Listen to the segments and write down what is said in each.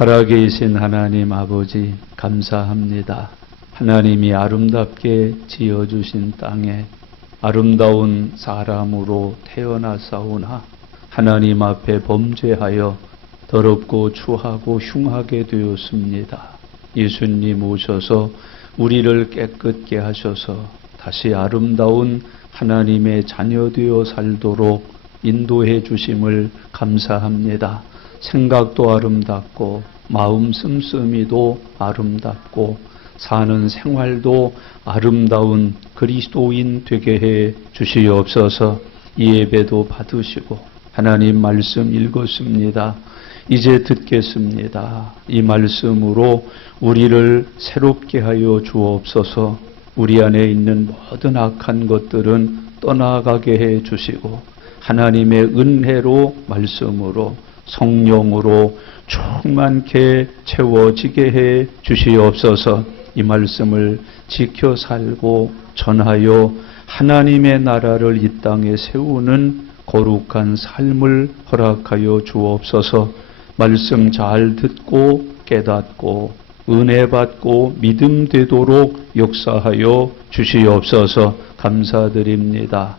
살아계신 하나님 아버지 감사합니다. 하나님이 아름답게 지어주신 땅에 아름다운 사람으로 태어나사오나 하나님 앞에 범죄하여 더럽고 추하고 흉하게 되었습니다. 예수님 오셔서 우리를 깨끗게 하셔서 다시 아름다운 하나님의 자녀 되어 살도록 인도해 주심을 감사합니다. 생각도 아름답고 마음 씀씀이도 아름답고 사는 생활도 아름다운 그리스도인 되게 해 주시옵소서. 이 예배도 받으시고 하나님 말씀 읽었습니다. 이제 듣겠습니다. 이 말씀으로 우리를 새롭게 하여 주옵소서. 우리 안에 있는 모든 악한 것들은 떠나가게 해 주시고 하나님의 은혜로 말씀으로 성령으로 충만케 채워지게 해 주시옵소서. 이 말씀을 지켜 살고 전하여 하나님의 나라를 이 땅에 세우는 거룩한 삶을 허락하여 주옵소서. 말씀 잘 듣고 깨닫고 은혜 받고 믿음 되도록 역사하여 주시옵소서. 감사드립니다.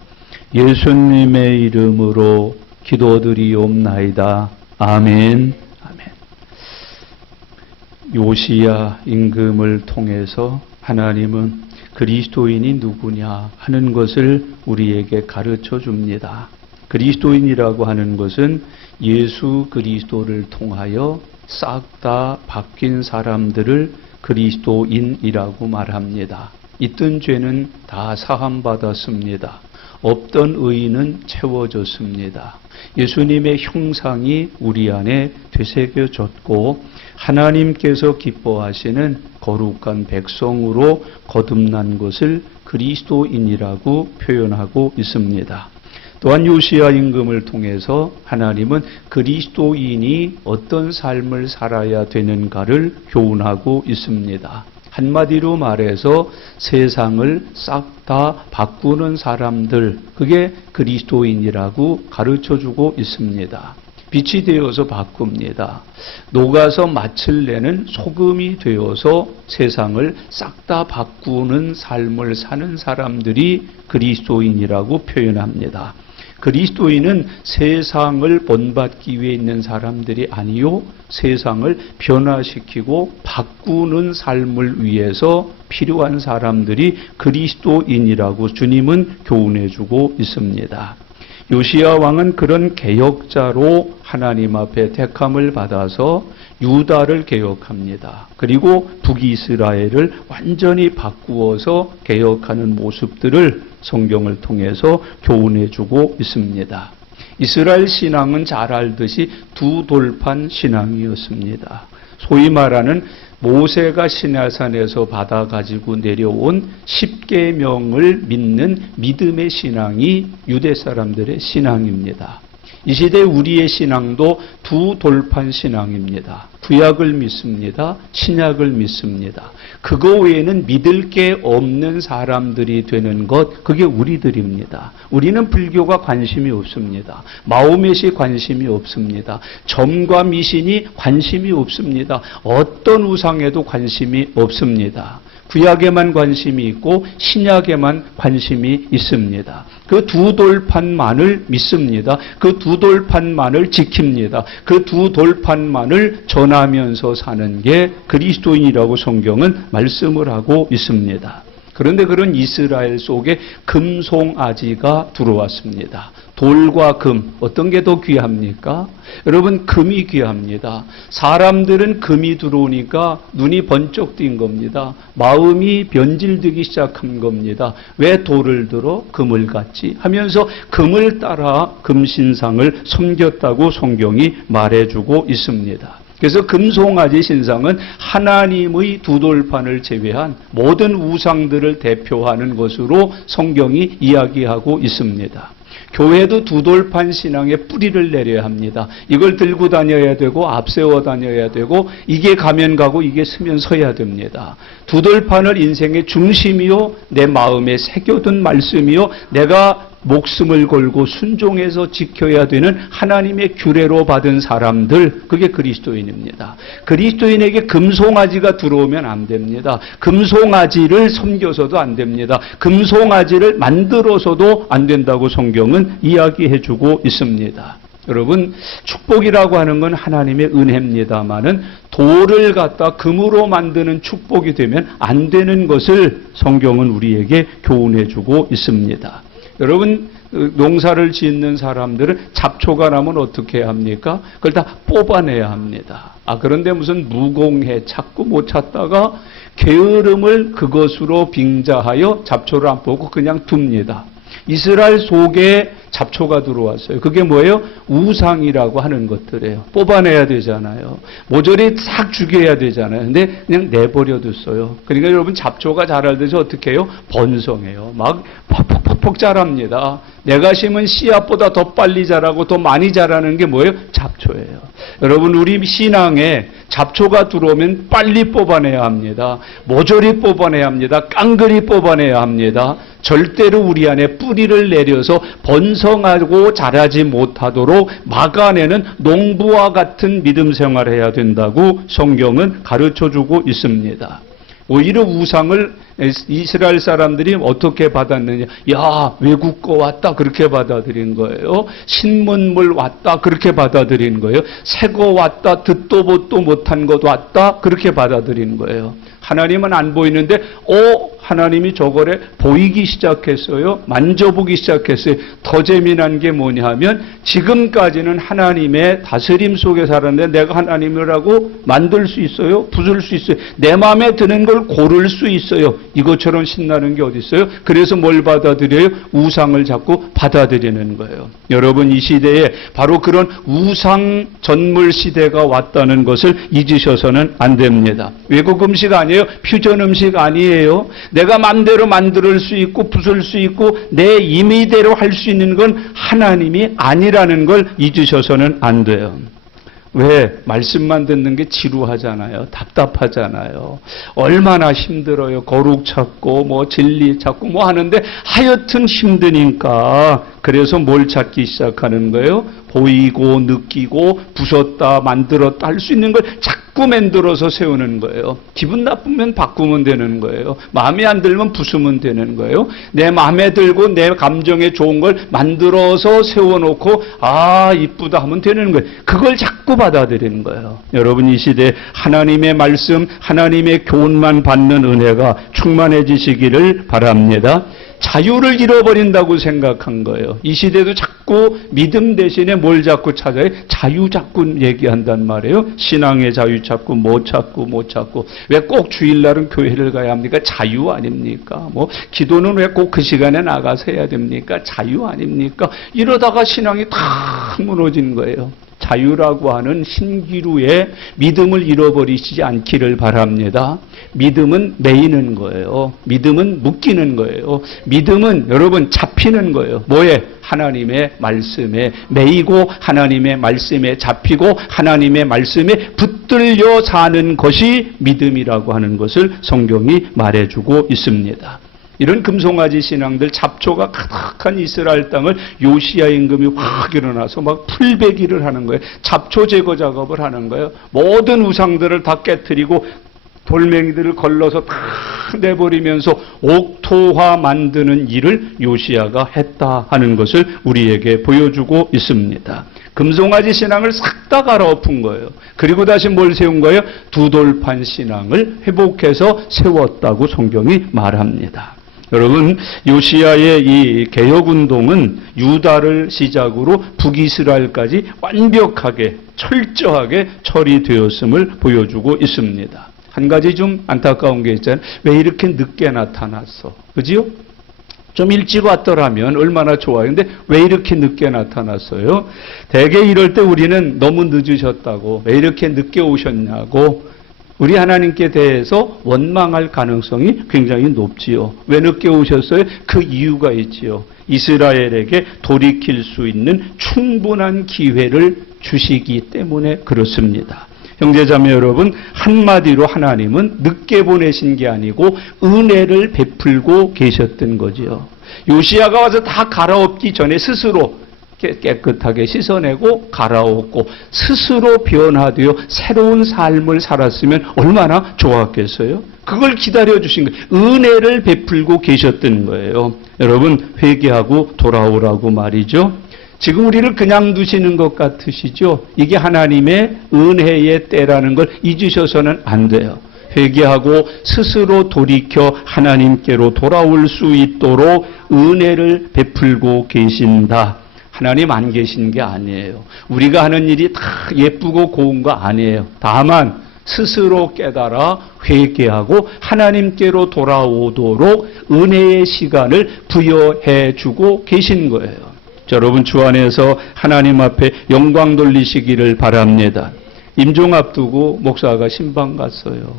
예수님의 이름으로 기도드리옵나이다. 아멘. 아멘. 요시야 임금을 통해서 하나님은 그리스도인이 누구냐 하는 것을 우리에게 가르쳐 줍니다. 그리스도인이라고 하는 것은 예수 그리스도를 통하여 싹 다 바뀐 사람들을 그리스도인이라고 말합니다. 있던 죄는 다 사함받았습니다. 없던 의는 채워졌습니다. 예수님의 형상이 우리 안에 되새겨졌고 하나님께서 기뻐하시는 거룩한 백성으로 거듭난 것을 그리스도인이라고 표현하고 있습니다. 또한 요시야 임금을 통해서 하나님은 그리스도인이 어떤 삶을 살아야 되는가를 교훈하고 있습니다. 한마디로 말해서 세상을 싹 다 바꾸는 사람들, 그게 그리스도인이라고 가르쳐주고 있습니다. 빛이 되어서 바꿉니다. 녹아서 맛을 내는 소금이 되어서 세상을 싹 다 바꾸는 삶을 사는 사람들이 그리스도인이라고 표현합니다. 그리스도인은 세상을 본받기 위해 있는 사람들이 아니요, 세상을 변화시키고 바꾸는 삶을 위해서 필요한 사람들이 그리스도인이라고 주님은 교훈해주고 있습니다. 요시야 왕은 그런 개혁자로 하나님 앞에 택함을 받아서 유다를 개혁합니다. 그리고 북이스라엘을 완전히 바꾸어서 개혁하는 모습들을 성경을 통해서 교훈해주고 있습니다. 이스라엘 신앙은 잘 알듯이 두 돌판 신앙이었습니다. 소위 말하는 모세가 시내산에서 받아가지고 내려온 10계명을 믿는 믿음의 신앙이 유대 사람들의 신앙입니다. 이 시대 우리의 신앙도 두 돌판 신앙입니다. 구약을 믿습니다. 신약을 믿습니다. 그거 외에는 믿을 게 없는 사람들이 되는 것, 그게 우리들입니다. 우리는 불교가 관심이 없습니다. 마호멧이 관심이 없습니다. 점과 미신이 관심이 없습니다. 어떤 우상에도 관심이 없습니다. 구약에만 관심이 있고 신약에만 관심이 있습니다. 그 두 돌판만을 믿습니다. 그 두 돌판만을 지킵니다. 그 두 돌판만을 전하면서 사는 게 그리스도인이라고 성경은 말씀을 하고 있습니다. 그런데 그런 이스라엘 속에 금송아지가 들어왔습니다. 돌과 금, 어떤 게 더 귀합니까? 여러분, 금이 귀합니다. 사람들은 금이 들어오니까 눈이 번쩍 띈 겁니다. 마음이 변질되기 시작한 겁니다. 왜 돌을 들어 금을 갖지? 하면서 금을 따라 금신상을 섬겼다고 성경이 말해주고 있습니다. 그래서 금송아지 신상은 하나님의 두 돌판을 제외한 모든 우상들을 대표하는 것으로 성경이 이야기하고 있습니다. 교회도 두 돌판 신앙의 뿌리를 내려야 합니다. 이걸 들고 다녀야 되고 앞세워 다녀야 되고 이게 가면 가고 이게 서면 서야 됩니다. 두 돌판을 인생의 중심이요 내 마음에 새겨둔 말씀이요 내가 목숨을 걸고 순종해서 지켜야 되는 하나님의 규례로 받은 사람들, 그게 그리스도인입니다. 그리스도인에게 금송아지가 들어오면 안 됩니다. 금송아지를 섬겨서도 안 됩니다. 금송아지를 만들어서도 안 된다고 성경은 이야기해주고 있습니다. 여러분, 축복이라고 하는 건 하나님의 은혜입니다마는 돌을 갖다 금으로 만드는 축복이 되면 안 되는 것을 성경은 우리에게 교훈해주고 있습니다. 여러분, 농사를 짓는 사람들은 잡초가 나면 어떻게 합니까? 그걸 다 뽑아내야 합니다. 그런데 무슨 무공해 찾고 못 찾다가 게으름을 그것으로 빙자하여 잡초를 안 뽑고 그냥 둡니다. 이스라엘 속에 잡초가 들어왔어요. 그게 뭐예요? 우상이라고 하는 것들이에요. 뽑아내야 되잖아요. 모조리 싹 죽여야 되잖아요. 근데 그냥 내버려뒀어요. 그러니까 여러분, 잡초가 자라듯이 어떻게 해요? 번성해요. 막 퍽퍽퍽 자랍니다. 내가 심은 씨앗보다 더 빨리 자라고 더 많이 자라는 게 뭐예요? 잡초예요. 여러분, 우리 신앙에 잡초가 들어오면 빨리 뽑아내야 합니다. 모조리 뽑아내야 합니다. 깡그리 뽑아내야 합니다. 절대로 우리 안에 뿌리를 내려서 번성하고 자라지 못하도록 막아내는 농부와 같은 믿음 생활을 해야 된다고 성경은 가르쳐주고 있습니다. 오히려 우상을 이스라엘 사람들이 어떻게 받았느냐. 야, 외국 거 왔다, 그렇게 받아들인 거예요. 신문물 왔다, 그렇게 받아들인 거예요. 새 거 왔다, 듣도 보도 못한 것 왔다, 그렇게 받아들인 거예요. 하나님은 안 보이는데 하나님이 저거를 보이기 시작했어요. 만져보기 시작했어요. 더 재미난 게 뭐냐 하면 지금까지는 하나님의 다스림 속에 살았는데 내가 하나님이라고 만들 수 있어요? 부술 수 있어요? 내 마음에 드는 걸 고를 수 있어요? 이것처럼 신나는 게 어디 있어요? 그래서 뭘 받아들여요? 우상을 자꾸 받아들이는 거예요. 여러분, 이 시대에 바로 그런 우상 전물 시대가 왔다는 것을 잊으셔서는 안 됩니다. 외국 음식 아니에요. 퓨전 음식 아니에요. 내가 마음대로 만들 수 있고 부술 수 있고 내 임의대로 할 수 있는 건 하나님이 아니라는 걸 잊으셔서는 안 돼요. 왜? 말씀만 듣는 게 지루하잖아요. 답답하잖아요. 얼마나 힘들어요. 거룩 찾고 뭐 진리 찾고 뭐 하는데 하여튼 힘드니까 그래서 뭘 찾기 시작하는 거예요? 보이고 느끼고 부쉈다 만들었다 할 수 있는 걸 자꾸 만들어서 세우는 거예요. 기분 나쁘면 바꾸면 되는 거예요. 마음에 안 들면 부수면 되는 거예요. 내 마음에 들고 내 감정에 좋은 걸 만들어서 세워놓고 이쁘다 하면 되는 거예요. 그걸 자꾸 받아들이는 거예요. 여러분, 이 시대에 하나님의 말씀, 하나님의 교훈만 받는 은혜가 충만해지시기를 바랍니다. 자유를 잃어버린다고 생각한 거예요. 이 시대도 자꾸 믿음 대신에 뭘 자꾸 찾아요? 자유 자꾸 얘기한단 말이에요. 신앙의 자유 찾고 뭐 찾고 왜 꼭 주일날은 교회를 가야 합니까? 자유 아닙니까? 뭐 기도는 왜 꼭 그 시간에 나가서 해야 됩니까? 자유 아닙니까? 이러다가 신앙이 다 무너진 거예요. 자유라고 하는 신기루의 믿음을 잃어버리시지 않기를 바랍니다. 믿음은 매이는 거예요. 믿음은 묶이는 거예요. 믿음은 여러분 잡히는 거예요. 뭐에? 하나님의 말씀에 매이고 하나님의 말씀에 잡히고 하나님의 말씀에 붙들려 사는 것이 믿음이라고 하는 것을 성경이 말해주고 있습니다. 이런 금송아지 신앙들, 잡초가 가득한 이스라엘 땅을 요시야 임금이 확 일어나서 막 풀베기를 하는 거예요. 잡초 제거 작업을 하는 거예요. 모든 우상들을 다 깨트리고 돌멩이들을 걸러서 다 내버리면서 옥토화 만드는 일을 요시야가 했다 하는 것을 우리에게 보여주고 있습니다. 금송아지 신앙을 싹 다 갈아엎은 거예요. 그리고 다시 뭘 세운 거예요? 두 돌판 신앙을 회복해서 세웠다고 성경이 말합니다. 여러분, 요시야의 이 개혁운동은 유다를 시작으로 북이스라엘까지 완벽하게 철저하게 처리되었음을 보여주고 있습니다. 한 가지 좀 안타까운 게 있잖아요. 왜 이렇게 늦게 나타났어? 그지요? 좀 일찍 왔더라면 얼마나 좋아요. 근데 왜 이렇게 늦게 나타났어요? 대개 이럴 때 우리는 너무 늦으셨다고, 왜 이렇게 늦게 오셨냐고 우리 하나님께 대해서 원망할 가능성이 굉장히 높지요. 왜 늦게 오셨어요? 그 이유가 있지요. 이스라엘에게 돌이킬 수 있는 충분한 기회를 주시기 때문에 그렇습니다. 형제자매 여러분, 한마디로 하나님은 늦게 보내신 게 아니고 은혜를 베풀고 계셨던 거지요. 요시야가 와서 다 갈아엎기 전에 스스로 깨끗하게 씻어내고 갈아엎고 스스로 변화되어 새로운 삶을 살았으면 얼마나 좋았겠어요? 그걸 기다려주신 거예요. 은혜를 베풀고 계셨던 거예요. 여러분, 회개하고 돌아오라고 말이죠. 지금 우리를 그냥 두시는 것 같으시죠? 이게 하나님의 은혜의 때라는 걸 잊으셔서는 안 돼요. 회개하고 스스로 돌이켜 하나님께로 돌아올 수 있도록 은혜를 베풀고 계신다. 하나님 안 계신 게 아니에요. 우리가 하는 일이 다 예쁘고 고운 거 아니에요. 다만 스스로 깨달아 회개하고 하나님께로 돌아오도록 은혜의 시간을 부여해 주고 계신 거예요. 여러분, 주 안에서 하나님 앞에 영광 돌리시기를 바랍니다. 임종 앞두고 목사가 신방 갔어요.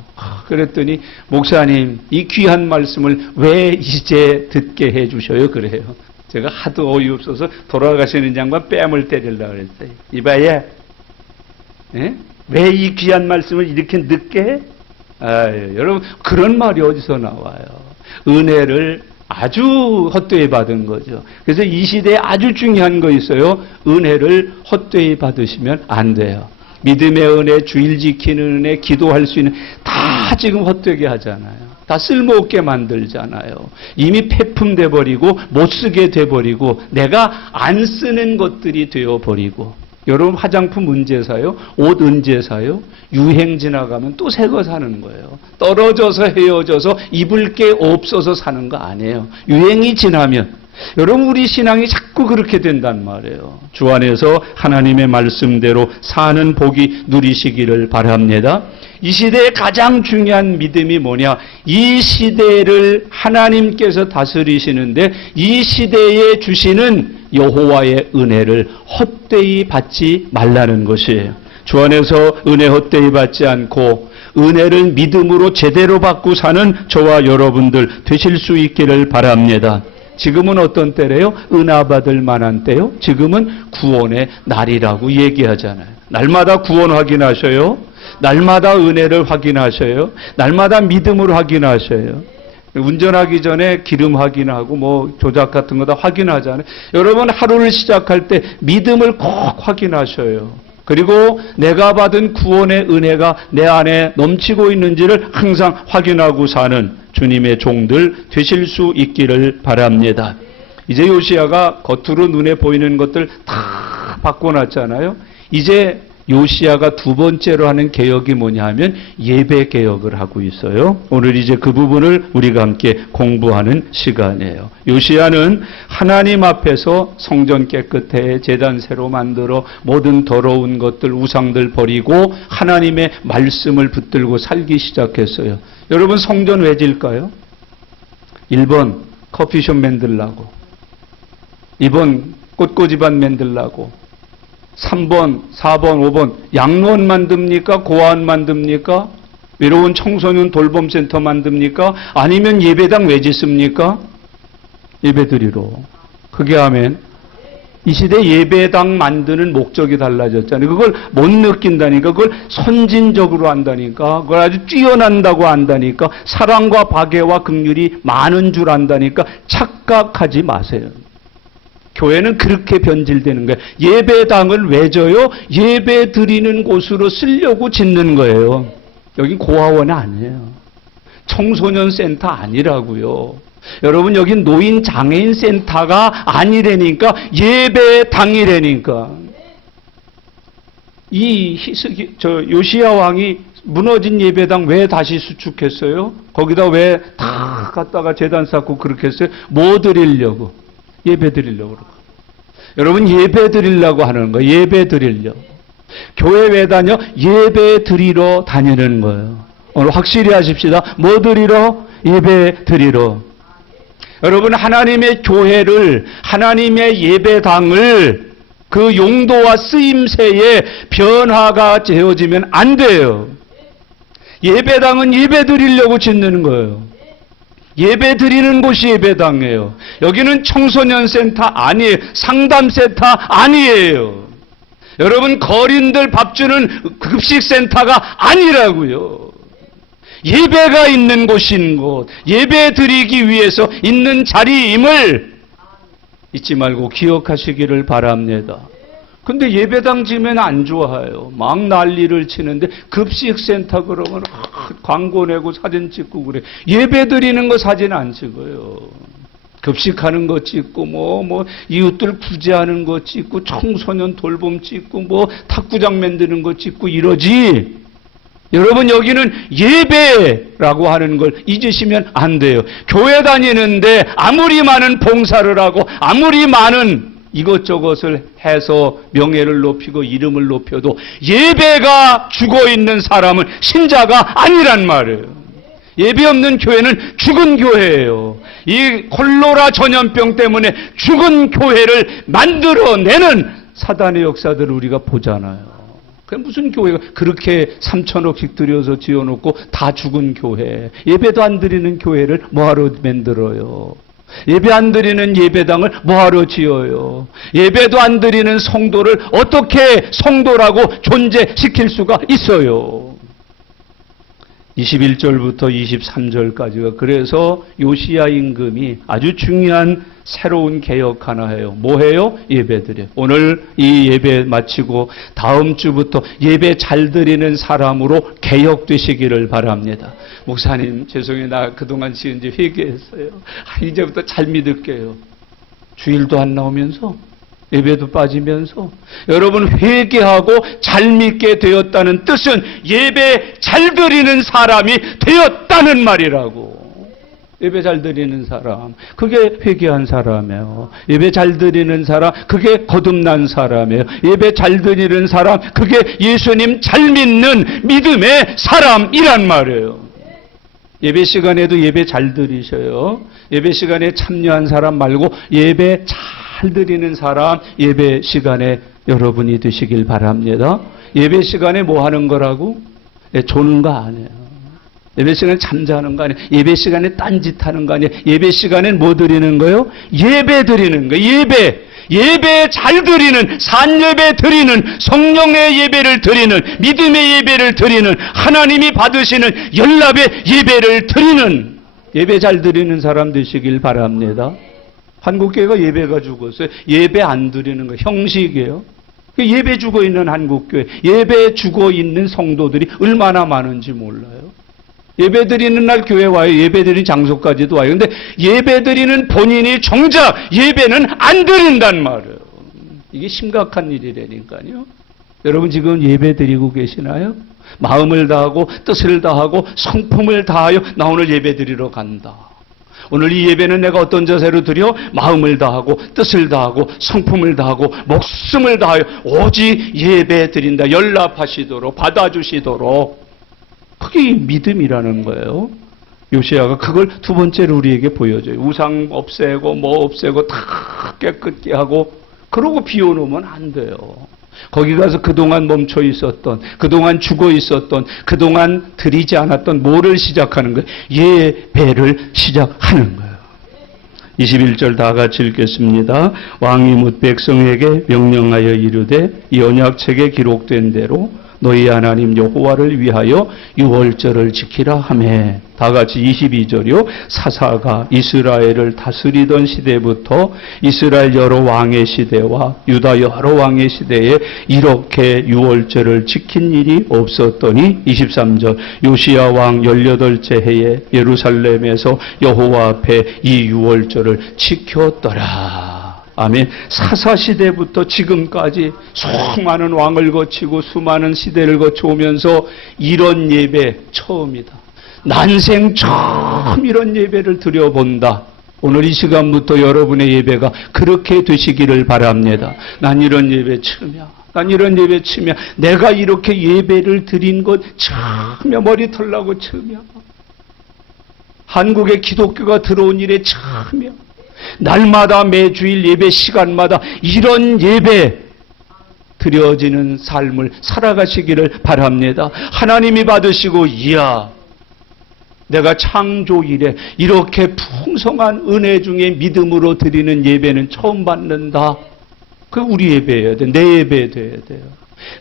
그랬더니 목사님, 이 귀한 말씀을 왜 이제 듣게 해 주셔요? 그래요. 제가 하도 어이없어서 돌아가시는 양반 뺨을 때리려고 그랬어요. 이봐야, 왜 이 귀한 말씀을 이렇게 늦게 해? 아유, 여러분, 그런 말이 어디서 나와요? 은혜를 아주 헛되이 받은 거죠. 그래서 이 시대에 아주 중요한 거 있어요. 은혜를 헛되이 받으시면 안 돼요. 믿음의 은혜, 주일 지키는 은혜, 기도할 수 있는 다 지금 헛되게 하잖아요. 다 쓸모없게 만들잖아요. 이미 폐품돼 버리고 못 쓰게 돼 버리고 내가 안 쓰는 것들이 되어 버리고. 여러분, 화장품 언제 사요? 옷 언제 사요? 유행 지나가면 또 새 거 사는 거예요. 떨어져서 헤어져서 입을 게 없어서 사는 거 아니에요. 유행이 지나면. 여러분, 우리 신앙이 자꾸 그렇게 된단 말이에요. 주 안에서 하나님의 말씀대로 사는 복이 누리시기를 바랍니다. 이 시대의 가장 중요한 믿음이 뭐냐? 이 시대를 하나님께서 다스리시는데 이 시대에 주시는 여호와의 은혜를 헛되이 받지 말라는 것이에요. 주 안에서 은혜 헛되이 받지 않고 은혜를 믿음으로 제대로 받고 사는 저와 여러분들 되실 수 있기를 바랍니다. 지금은 어떤 때래요? 은혜 받을 만한 때요? 지금은 구원의 날이라고 얘기하잖아요. 날마다 구원 확인하셔요. 날마다 은혜를 확인하셔요. 날마다 믿음을 확인하셔요. 운전하기 전에 기름 확인하고 뭐 조작 같은 거 다 확인하잖아요. 여러분, 하루를 시작할 때 믿음을 꼭 확인하셔요. 그리고 내가 받은 구원의 은혜가 내 안에 넘치고 있는지를 항상 확인하고 사는 주님의 종들 되실 수 있기를 바랍니다. 이제 요시야가 겉으로 눈에 보이는 것들 다 바꿔놨잖아요. 이제 요시야가 두 번째로 하는 개혁이 뭐냐 하면 예배 개혁을 하고 있어요. 오늘 이제 그 부분을 우리가 함께 공부하는 시간이에요. 요시야는 하나님 앞에서 성전 깨끗해 제단 새로 만들어 모든 더러운 것들 우상들 버리고 하나님의 말씀을 붙들고 살기 시작했어요. 여러분, 성전 왜 질까요? 1번 커피숍 만들라고, 2번 꽃꽂이반 만들라고, 3번, 4번, 5번 양로원 만듭니까? 고아원 만듭니까? 외로운 청소년 돌봄센터 만듭니까? 아니면 예배당 왜 짓습니까? 예배드리러. 그게 하면 이 시대 예배당 만드는 목적이 달라졌잖아요. 그걸 못 느낀다니까. 그걸 선진적으로 한다니까. 그걸 아주 뛰어난다고 한다니까. 사랑과 박애와 긍휼이 많은 줄 안다니까. 착각하지 마세요. 교회는 그렇게 변질되는 거예요. 예배당을 왜 줘요? 예배 드리는 곳으로 쓰려고 짓는 거예요. 여긴 고아원 아니에요. 청소년 센터 아니라고요. 여러분, 여긴 노인 장애인 센터가 아니라니까. 예배당이라니까. 요시야 왕이 무너진 예배당 왜 다시 수축했어요? 거기다 왜 다 갖다가 제단 쌓고 그렇게 했어요? 뭐 드리려고? 예배 드리려고 그러고. 여러분, 예배 드리려고 하는 거예요. 예배 드리려고. 교회 왜 다녀? 예배 드리러 다니는 거예요. 오늘 확실히 하십시다. 뭐 드리러? 예배 드리러. 여러분, 하나님의 교회를, 하나님의 예배당을 그 용도와 쓰임새에 변화가 되어지면 안 돼요. 예배당은 예배 드리려고 짓는 거예요. 예배 드리는 곳이 예배당이에요. 여기는 청소년 센터 아니에요. 상담 센터 아니에요. 여러분, 거린들 밥 주는 급식 센터가 아니라고요. 예배가 있는 곳인 곳, 예배 드리기 위해서 있는 자리임을 잊지 말고 기억하시기를 바랍니다. 근데 예배당 지면 안 좋아해요. 막 난리를 치는데 급식센터 그러면 광고 내고 사진 찍고 그래. 예배 드리는 거 사진 안 찍어요. 급식하는 거 찍고 이웃들 구제하는 거 찍고 청소년 돌봄 찍고 탁구장 만드는 거 찍고 이러지. 여러분 여기는 예배라고 하는 걸 잊으시면 안 돼요. 교회 다니는데 아무리 많은 봉사를 하고 아무리 많은 이것저것을 해서 명예를 높이고 이름을 높여도 예배가 죽어있는 사람은 신자가 아니란 말이에요. 예배 없는 교회는 죽은 교회예요. 이 콜로라 전염병 때문에 죽은 교회를 만들어내는 사단의 역사들을 우리가 보잖아요. 무슨 교회가 그렇게 3천억씩 들여서 지어놓고 다 죽은 교회, 예배도 안 드리는 교회를 뭐하러 만들어요? 예배 안 드리는 예배당을 뭐하러 지어요? 예배도 안 드리는 성도를 어떻게 성도라고 존재시킬 수가 있어요? 21절부터 23절까지가 그래서 요시야 임금이 아주 중요한 새로운 개혁 하나 해요. 뭐 해요? 예배 드려요. 오늘 이 예배 마치고 다음 주부터 예배 잘 드리는 사람으로 개혁되시기를 바랍니다. 목사님 죄송해요. 나 그동안 지은 지 회개했어요. 이제부터 잘 믿을게요. 주일도 안 나오면서 예배도 빠지면서 여러분 회개하고 잘 믿게 되었다는 뜻은 예배 잘 드리는 사람이 되었다는 말이라고. 예배 잘 드리는 사람, 그게 회개한 사람이에요. 예배 잘 드리는 사람, 그게 거듭난 사람이에요. 예배 잘 드리는 사람, 그게 예수님 잘 믿는 믿음의 사람이란 말이에요. 예배 시간에도 예배 잘 드리셔요. 예배 시간에 참여한 사람 말고 예배 잘 드리는 사람, 예배 시간에 여러분이 되시길 바랍니다. 예배 시간에 뭐 하는 거라고? 조는 거 아니에요. 예배 시간에 잠자는 거 아니에요. 예배 시간에 딴짓하는 거 아니에요. 예배 시간엔 뭐 드리는 거예요? 예배 드리는 거예요. 예배 잘 드리는, 산예배 드리는, 성령의 예배를 드리는, 믿음의 예배를 드리는, 하나님이 받으시는 연합의 예배를 드리는 예배 잘 드리는 사람 되시길 바랍니다. 한국교회가 예배가 죽었어요. 예배 안 드리는 거 형식이에요. 예배 죽어있는 한국교회, 예배 죽어있는 성도들이 얼마나 많은지 몰라요. 예배 드리는 날 교회 와요. 예배 드리는 장소까지도 와요. 근데 예배 드리는 본인이 정작 예배는 안 드린단 말이에요. 이게 심각한 일이라니까요. 여러분 지금 예배 드리고 계시나요? 마음을 다하고 뜻을 다하고 성품을 다하여 나 오늘 예배 드리러 간다. 오늘 이 예배는 내가 어떤 자세로 드려? 마음을 다하고 뜻을 다하고 성품을 다하고 목숨을 다하여 오직 예배 드린다. 연락하시도록 받아주시도록. 그게 믿음이라는 거예요. 요시야가 그걸 두 번째로 우리에게 보여줘요. 우상 없애고 없애고 다 깨끗게 하고 그러고 비워놓으면 안 돼요. 거기 가서 그동안 멈춰 있었던, 그동안 죽어 있었던, 그동안 드리지 않았던 뭐를 시작하는 거예요? 예배를 시작하는 거예요. 21절 다 같이 읽겠습니다. 왕이 묻 백성에게 명령하여 이르되 이 언약책에 기록된 대로 너희 하나님 여호와를 위하여 유월절을 지키라 하매. 다 같이 22절이요. 사사가 이스라엘을 다스리던 시대부터 이스라엘 여러 왕의 시대와 유다 여러 왕의 시대에 이렇게 유월절을 지킨 일이 없었더니 23절 요시야 왕 18째 해에 예루살렘에서 여호와 앞에 이 유월절을 지켰더라. 아멘. 사사시대부터 지금까지 수많은 왕을 거치고 수많은 시대를 거쳐오면서 이런 예배 처음이다. 난생 처음 이런 예배를 드려본다. 오늘 이 시간부터 여러분의 예배가 그렇게 되시기를 바랍니다. 난 이런 예배 처음이야. 난 이런 예배 처음이야. 내가 이렇게 예배를 드린 것 처음이야. 머리털 나고 처음이야. 한국에 기독교가 들어온 일에 처음이야. 날마다 매주일 예배 시간마다 이런 예배 드려지는 삶을 살아가시기를 바랍니다. 하나님이 받으시고 이야 내가 창조일에 이렇게 풍성한 은혜 중에 믿음으로 드리는 예배는 처음 받는다. 그 우리 예배여야 돼. 내 예배 돼야 돼요.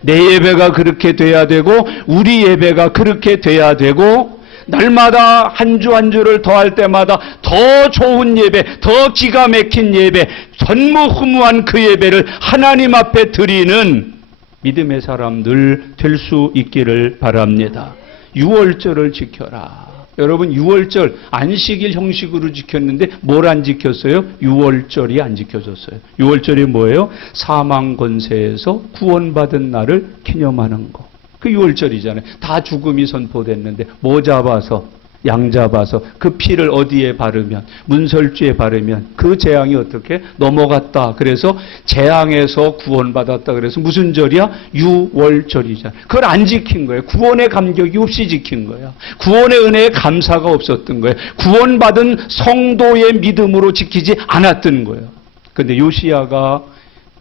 내 예배가 그렇게 돼야 되고 우리 예배가 그렇게 돼야 되고 날마다 한 주 한 주를 더할 때마다 더 좋은 예배, 더 기가 막힌 예배, 전무후무한 그 예배를 하나님 앞에 드리는 믿음의 사람들 될 수 있기를 바랍니다. 유월절을 지켜라. 여러분, 유월절 안식일 형식으로 지켰는데 뭘 안 지켰어요? 유월절이 안 지켜졌어요. 유월절이 뭐예요? 사망 권세에서 구원받은 날을 기념하는 거. 그 유월절이잖아요. 다 죽음이 선포됐는데 뭐 잡아서, 양 잡아서 그 피를 어디에 바르면, 문설주에 바르면 그 재앙이 어떻게 넘어갔다. 그래서 재앙에서 구원받았다. 그래서 무슨 절이야? 유월절이잖아요. 그걸 안 지킨 거예요. 구원의 감격이 없이 지킨 거야. 구원의 은혜에 감사가 없었던 거예요. 구원받은 성도의 믿음으로 지키지 않았던 거예요. 그런데 요시야가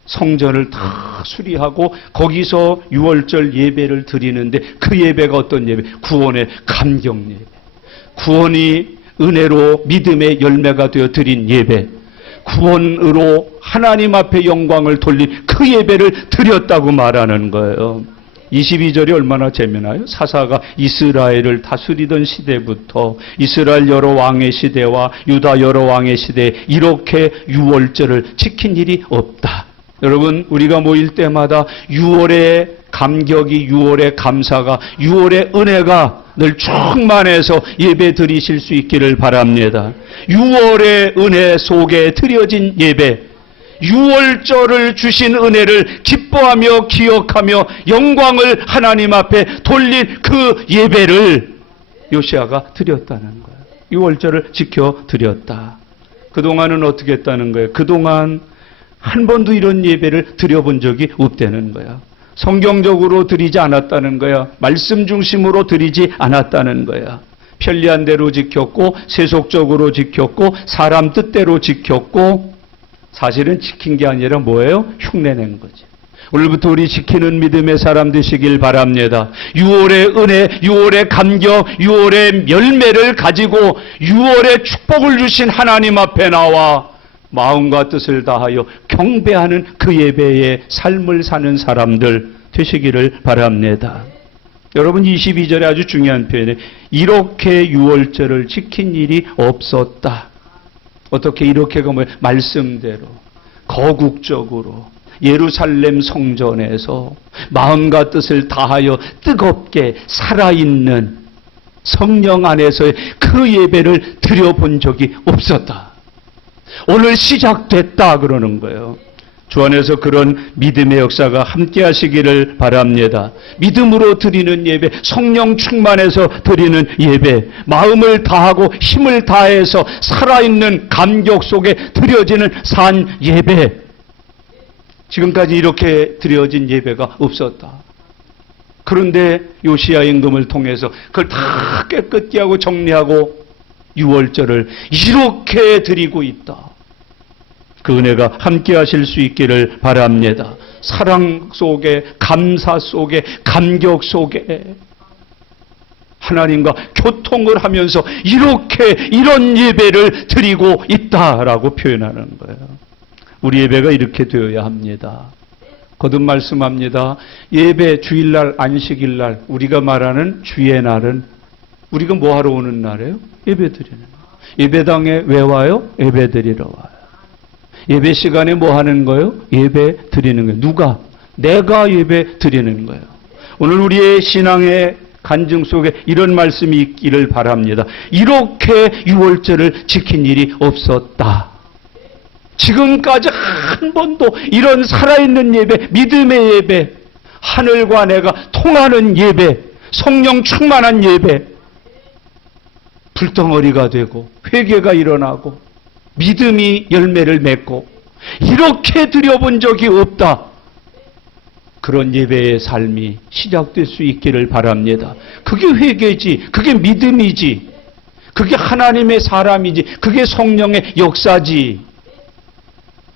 성전을 다 수리하고 거기서 유월절 예배를 드리는데 그 예배가 어떤 예배? 구원의 감격 예배. 구원이 은혜로 믿음의 열매가 되어 드린 예배. 구원으로 하나님 앞에 영광을 돌린 그 예배를 드렸다고 말하는 거예요. 22절이 얼마나 재미나요? 사사가 이스라엘을 다스리던 시대부터 이스라엘 여러 왕의 시대와 유다 여러 왕의 시대에 이렇게 유월절을 지킨 일이 없다. 여러분, 우리가 모일 때마다 6월의 감격이, 6월의 감사가, 6월의 은혜가 늘 충만해서 예배 드리실 수 있기를 바랍니다. 6월의 은혜 속에 드려진 예배, 6월절을 주신 은혜를 기뻐하며 기억하며 영광을 하나님 앞에 돌린 그 예배를 요시야가 드렸다는 거예요. 6월절을 지켜 드렸다. 그동안은 어떻게 했다는 거예요? 그동안 한 번도 이런 예배를 드려본 적이 없다는 거야. 성경적으로 드리지 않았다는 거야. 말씀 중심으로 드리지 않았다는 거야. 편리한 대로 지켰고 세속적으로 지켰고 사람 뜻대로 지켰고 사실은 지킨 게 아니라 뭐예요? 흉내낸 거지. 오늘부터 우리 지키는 믿음의 사람 되시길 바랍니다. 6월의 은혜, 6월의 감격, 6월의 열매를 가지고 6월의 축복을 주신 하나님 앞에 나와 마음과 뜻을 다하여 경배하는 그 예배의 삶을 사는 사람들 되시기를 바랍니다. 여러분, 22절에 아주 중요한 표현이에요. 이렇게 유월절을 지킨 일이 없었다. 어떻게 이렇게가 뭐예요? 말씀대로 거국적으로 예루살렘 성전에서 마음과 뜻을 다하여 뜨겁게 살아있는 성령 안에서의 그 예배를 드려본 적이 없었다. 오늘 시작됐다 그러는 거예요. 주 안에서 그런 믿음의 역사가 함께 하시기를 바랍니다. 믿음으로 드리는 예배, 성령 충만해서 드리는 예배, 마음을 다하고 힘을 다해서 살아있는 감격 속에 드려지는 산 예배. 지금까지 이렇게 드려진 예배가 없었다. 그런데 요시야 임금을 통해서 그걸 다 깨끗이 하고 정리하고 유월절을 이렇게 드리고 있다. 그 은혜가 함께 하실 수 있기를 바랍니다. 사랑 속에, 감사 속에, 감격 속에 하나님과 교통을 하면서 이렇게 이런 예배를 드리고 있다라고 표현하는 거예요. 우리 예배가 이렇게 되어야 합니다. 거듭 말씀합니다. 예배, 주일날, 안식일날, 우리가 말하는 주의 날은 우리가 뭐 하러 오는 날이에요? 예배 드리는 날. 예배당에 왜 와요? 예배 드리러 와요. 예배 시간에 뭐 하는 거예요? 예배 드리는 거예요. 누가? 내가 예배 드리는 거예요. 오늘 우리의 신앙의 간증 속에 이런 말씀이 있기를 바랍니다. 이렇게 유월절을 지킨 일이 없었다. 지금까지 한 번도 이런 살아있는 예배, 믿음의 예배, 하늘과 내가 통하는 예배, 성령 충만한 예배, 불덩어리가 되고 회개가 일어나고 믿음이 열매를 맺고 이렇게 드려본 적이 없다. 그런 예배의 삶이 시작될 수 있기를 바랍니다. 그게 회개지, 그게 믿음이지, 그게 하나님의 사람이지, 그게 성령의 역사지.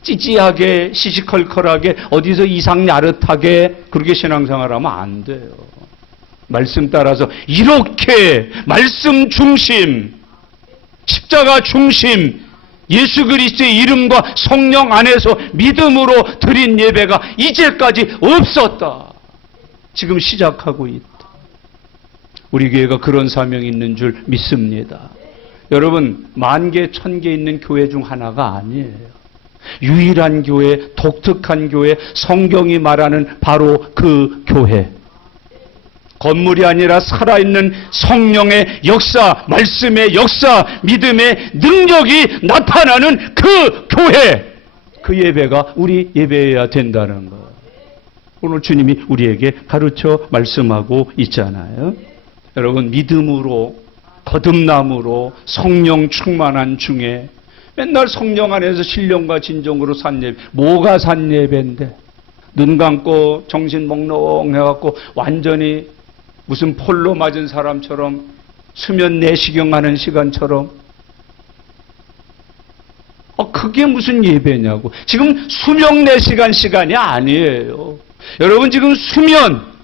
찌찌하게 시시컬컬하게 어디서 이상 야릇하게 그렇게 신앙생활하면 안 돼요. 말씀 따라서 이렇게 말씀 중심, 십자가 중심, 예수 그리스도의 이름과 성령 안에서 믿음으로 드린 예배가 이제까지 없었다. 지금 시작하고 있다. 우리 교회가 그런 사명이 있는 줄 믿습니다. 여러분, 10,000개, 1,000개 있는 교회 중 하나가 아니에요. 유일한 교회, 독특한 교회, 성경이 말하는 바로 그 교회. 건물이 아니라 살아있는 성령의 역사, 말씀의 역사, 믿음의 능력이 나타나는 그 교회. 그 예배가 우리 예배여야 된다는 거. 오늘 주님이 우리에게 가르쳐 말씀하고 있잖아요. 여러분, 믿음으로, 거듭남으로, 성령 충만한 중에 맨날 성령 안에서 신령과 진정으로 산 예배. 뭐가 산 예배인데? 눈 감고 정신 몽롱해갖고 완전히 무슨 폴로 맞은 사람처럼 수면 내시경하는 시간처럼. 그게 무슨 예배냐고. 지금 수면 내시간 시간이 아니에요. 여러분, 지금 수면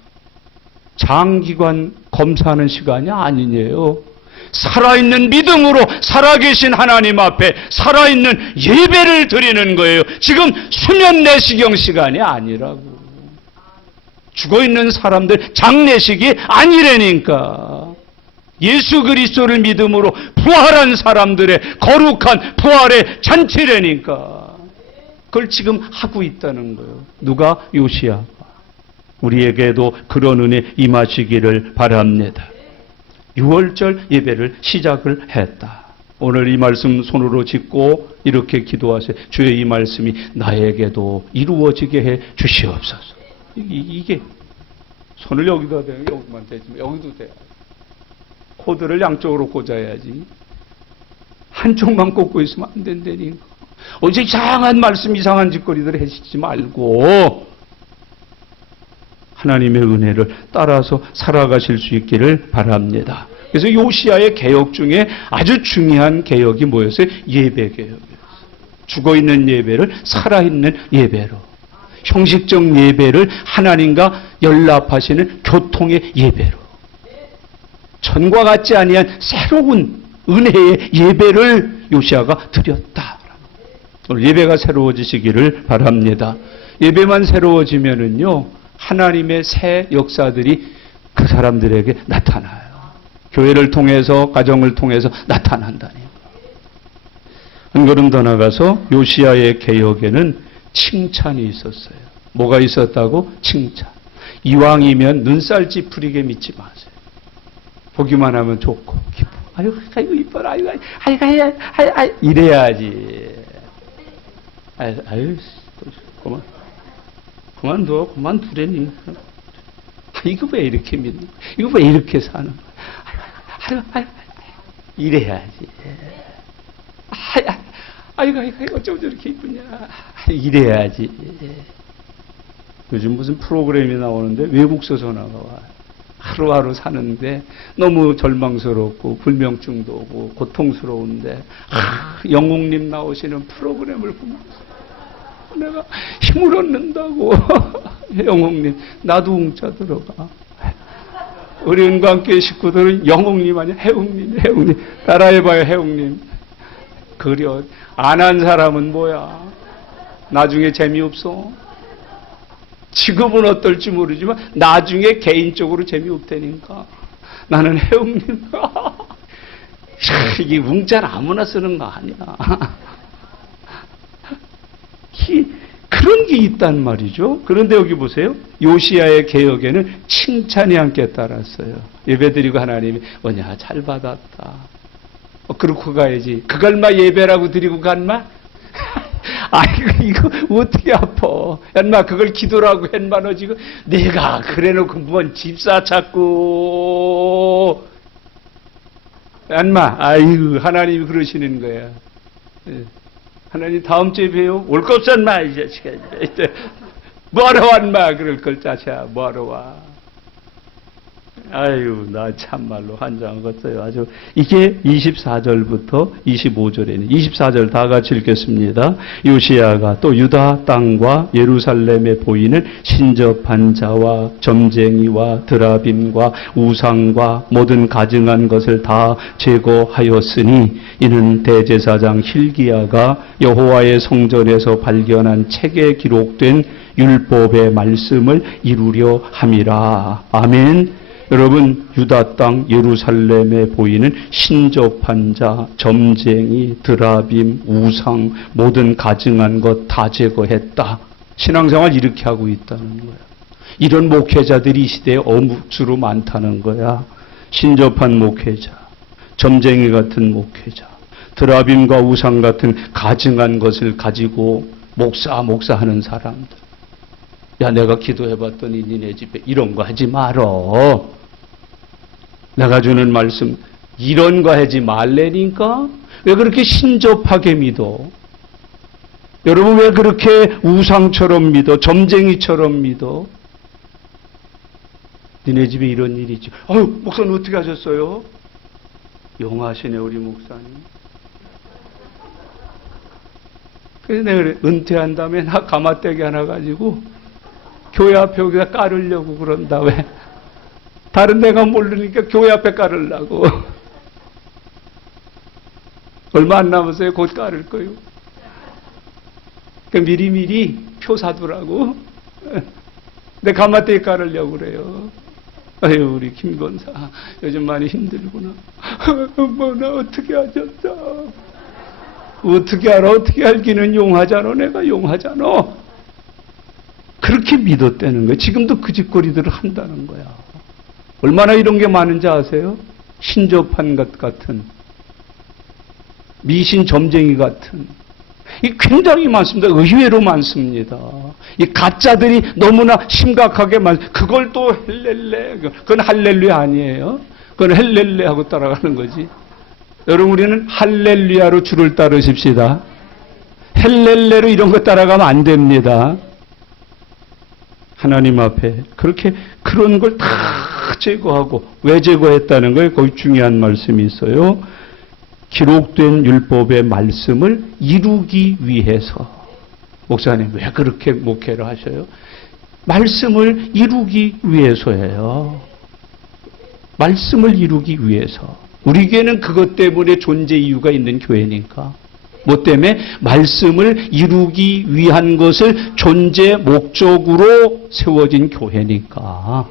장기관 검사하는 시간이 아니에요. 살아있는 믿음으로 살아계신 하나님 앞에 살아있는 예배를 드리는 거예요. 지금 수면 내시경 시간이 아니라고. 죽어있는 사람들 장례식이 아니라니까. 예수 그리스도를 믿음으로 부활한 사람들의 거룩한 부활의 잔치라니까. 그걸 지금 하고 있다는 거예요. 누가? 요시야가. 우리에게도 그런 은혜 임하시기를 바랍니다. 6월절 예배를 시작을 했다. 오늘 이 말씀 손으로 짚고 이렇게 기도하세요. 주의 이 말씀이 나에게도 이루어지게 해 주시옵소서. 이게 손을 여기다 대요. 여기만 대지만 여기도 돼요. 코드를 양쪽으로 꽂아야지. 한쪽만 꽂고 있으면 안 된다니까. 어제 이상한 말씀, 이상한 짓거리들 하시지 말고 하나님의 은혜를 따라서 살아가실 수 있기를 바랍니다. 그래서 요시야의 개혁 중에 아주 중요한 개혁이 뭐였어요? 예배 개혁이었어요. 죽어있는 예배를 살아있는 예배로, 형식적 예배를 하나님과 연합하시는 교통의 예배로, 전과 같지 아니한 새로운 은혜의 예배를 요시야가 드렸다. 오늘 예배가 새로워지시기를 바랍니다. 예배만 새로워지면은요, 하나님의 새 역사들이 그 사람들에게 나타나요. 교회를 통해서, 가정을 통해서 나타난다니. 한 걸음 더 나가서 요시야의 개혁에는 칭찬이 있었어요. 뭐가 있었다고? 칭찬. 이왕이면 눈살 찌푸리게 믿지 마세요. 보기만 하면 좋고 기뻐. 아이고 이뻐라. 아이고 이래야지. 아유 그만두래니. 이거 왜 이렇게 믿는 거야? 이거 왜 이렇게 사는 거야? 아유, 이래야지. 아이고, 어쩜 저렇게 이쁘냐. 이래야지. 요즘 무슨 프로그램이 나오는데 외국서 전화가 와요. 하루하루 사는데 너무 절망스럽고 불면증도 오고 고통스러운데 영웅님 나오시는 프로그램을 보면서 내가 힘을 얻는다고. 영웅님, 나도 웅자 들어가. 우리 은광교회 식구들은 영웅님 아니야. 해웅님. 따라해봐요, 해웅님. 그려. 안 한 사람은 뭐야? 나중에 재미없어. 지금은 어떨지 모르지만 나중에 개인적으로 재미없다니까. 나는 해웅님. 이게 웅자는 아무나 쓰는 거 아니야. 그런 게 있단 말이죠. 그런데 여기 보세요. 요시야의 개혁에는 칭찬이 함께 따랐어요. 예배드리고 하나님이 뭐냐 잘 받았다. 그렇고 가야지. 그걸만 예배라고 드리고 간마? 아이고 이거 어떻게 아파. 얀마 그걸 기도라고 했마 너 지금. 내가 그래놓고 뭔 집사 찾고. 얀마 아이고 하나님이 그러시는 거야. 하나님 다음 주에 봬요. 올 거 없어 인마 이 자식아. 뭐하러 왔마 그럴 걸 짜샤. 뭐하러 와. 아유 나 참말로 환장하겠어요. 아주 이게 24절부터 25절에는 24절 다 같이 읽겠습니다. 요시야가 또 유다 땅과 예루살렘에 보이는 신접한 자와 점쟁이와 드라빔과 우상과 모든 가증한 것을 다 제거하였으니 이는 대제사장 hil기야가 여호와의 성전에서 발견한 책에 기록된 율법의 말씀을 이루려 함이라. 아멘. 여러분, 유다 땅 예루살렘에 보이는 신접한 자, 점쟁이, 드라빔, 우상, 모든 가증한 것 다 제거했다. 신앙생활 이렇게 하고 있다는 거야. 이런 목회자들이 이 시대에 어묵수로 많다는 거야. 신접한 목회자, 점쟁이 같은 목회자, 드라빔과 우상 같은 가증한 것을 가지고 목사하는 사람들. 야, 내가 기도해봤더니 니네 집에 이런 거 하지 말어. 내가 주는 말씀 이런 거 하지 말래니까? 왜 그렇게 신접하게 믿어? 여러분 왜 그렇게 우상처럼 믿어? 점쟁이처럼 믿어? 니네 집에 이런 일이 있지. 아유, 목사님 어떻게 하셨어요? 용하시네 우리 목사님. 그래서 내가 은퇴한 다음에 나 가마떼기 하나 가지고 교회 앞에 여기다 깔으려고 그런다. 왜? 다른 데가 모르니까 교회 앞에 깔으려고. 얼마 안 남았어요. 곧 깔을 거요. 그러니까 미리미리 표 사두라고. 내 가마떼기 깔으려고 그래요. 아유, 우리 김 권사 요즘 많이 힘들구나. 뭐 나 어떻게 하셨어? 어떻게 알아? 어떻게 알기는 용하잖아. 내가 용하잖아. 그렇게 믿었다는 거예요. 지금도 그 짓거리들을 한다는 거야. 얼마나 이런 게 많은지 아세요? 신접한 것 같은, 미신 점쟁이 같은, 이 굉장히 많습니다. 의외로 많습니다. 이 가짜들이 너무나 심각하게 그걸 또 헬렐레, 그건 할렐루야 아니에요. 그건 헬렐레 하고 따라가는 거지. 여러분, 우리는 할렐루야로 주를 따르십시다. 헬렐레로 이런 거 따라가면 안 됩니다. 하나님 앞에 그렇게 그런 걸 다 제거하고, 왜 제거했다는 거예요? 거기 중요한 말씀이 있어요. 기록된 율법의 말씀을 이루기 위해서. 목사님 왜 그렇게 목회를 하셔요? 말씀을 이루기 위해서예요. 말씀을 이루기 위해서. 우리 교회는 그것 때문에 존재 이유가 있는 교회니까. 뭐 때문에? 말씀을 이루기 위한 것을 존재 목적으로 세워진 교회니까.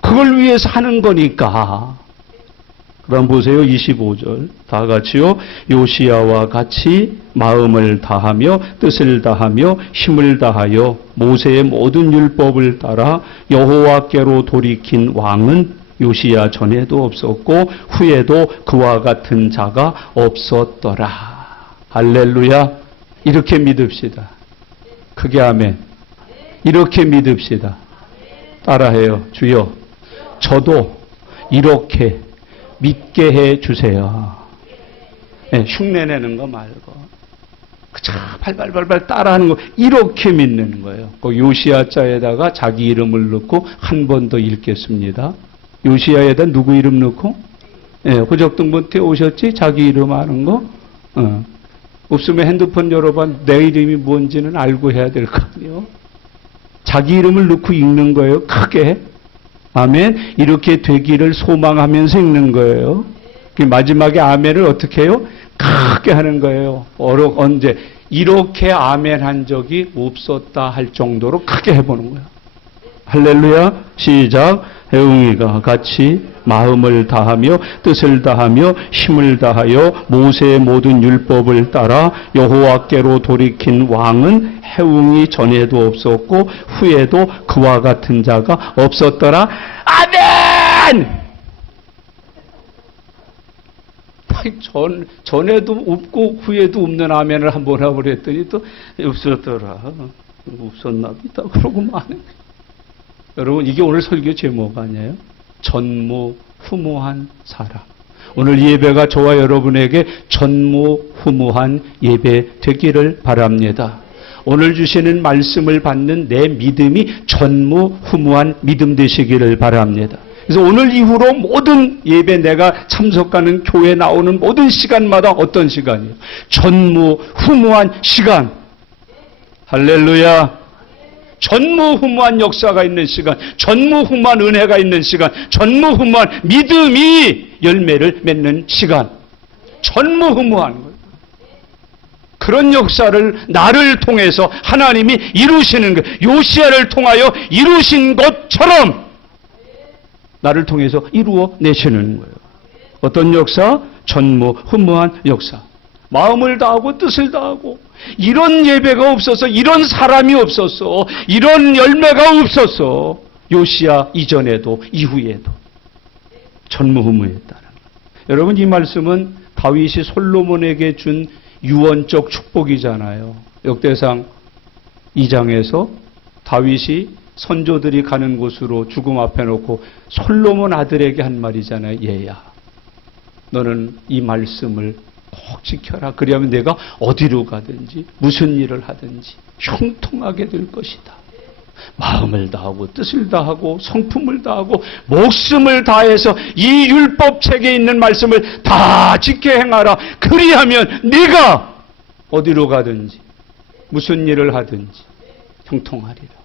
그걸 위해서 하는 거니까. 그럼 보세요. 25절. 다 같이요. 요시야와 같이 마음을 다하며 뜻을 다하며 힘을 다하여 모세의 모든 율법을 따라 여호와께로 돌이킨 왕은 요시야 전에도 없었고 후에도 그와 같은 자가 없었더라. 할렐루야. 이렇게 믿읍시다. 크게 아멘. 이렇게 믿읍시다. 따라해요. 주여, 저도 이렇게 믿게 해 주세요. 네, 흉내내는 거 말고 그저 발발발발 따라하는 거, 이렇게 믿는 거예요. 그 요시야 자에다가 자기 이름을 넣고 한 번 더 읽겠습니다. 요시야에다 누구 이름 넣고? 네, 호적등본태 오셨지? 자기 이름 아는 거? 없으면 핸드폰 열어봐. 내 이름이 뭔지는 알고 해야 될 거 아니에요. 자기 이름을 넣고 읽는 거예요. 크게. 아멘. 이렇게 되기를 소망하면서 읽는 거예요. 마지막에 아멘을 어떻게 해요? 크게 하는 거예요. 언제? 이렇게 아멘 한 적이 없었다 할 정도로 크게 해보는 거예요. 할렐루야. 시작. 해웅이가 같이 마음을 다하며 뜻을 다하며 힘을 다하여 모세의 모든 율법을 따라 여호와께로 돌이킨 왕은 해웅이 전에도 없었고 후에도 그와 같은 자가 없었더라. 아멘! 전에도 없고 후에도 없는 아멘을 한번 하고 그랬더니 또 없었더라. 없었나 보다. 그러고 마네. 여러분, 이게 오늘 설교 제목 아니에요? 전무후무한 사람. 오늘 예배가 저와 여러분에게 전무후무한 예배 되기를 바랍니다. 오늘 주시는 말씀을 받는 내 믿음이 전무후무한 믿음 되시기를 바랍니다. 그래서 오늘 이후로 모든 예배, 내가 참석하는 교회 나오는 모든 시간마다 어떤 시간이에요? 전무후무한 시간. 할렐루야. 전무후무한 역사가 있는 시간, 전무후무한 은혜가 있는 시간, 전무후무한 믿음이 열매를 맺는 시간. 전무후무한 거예요. 그런 역사를 나를 통해서 하나님이 이루시는 거예요. 요시야를 통하여 이루신 것처럼 나를 통해서 이루어 내시는 거예요. 어떤 역사? 전무후무한 역사. 마음을 다하고 뜻을 다하고 이런 예배가 없어서, 이런 사람이 없었어, 이런 열매가 없었어. 요시야 이전에도 이후에도 전무후무했다는 거예요. 여러분, 이 말씀은 다윗이 솔로몬에게 준 유언적 축복이잖아요. 역대상 2장에서 다윗이 선조들이 가는 곳으로 죽음 앞에 놓고 솔로몬 아들에게 한 말이잖아요. 얘야, 너는 이 말씀을 꼭 지켜라. 그리하면 내가 어디로 가든지 무슨 일을 하든지 형통하게 될 것이다. 마음을 다하고 뜻을 다하고 성품을 다하고 목숨을 다해서 이 율법책에 있는 말씀을 다 지켜 행하라. 그리하면 네가 어디로 가든지 무슨 일을 하든지 형통하리라.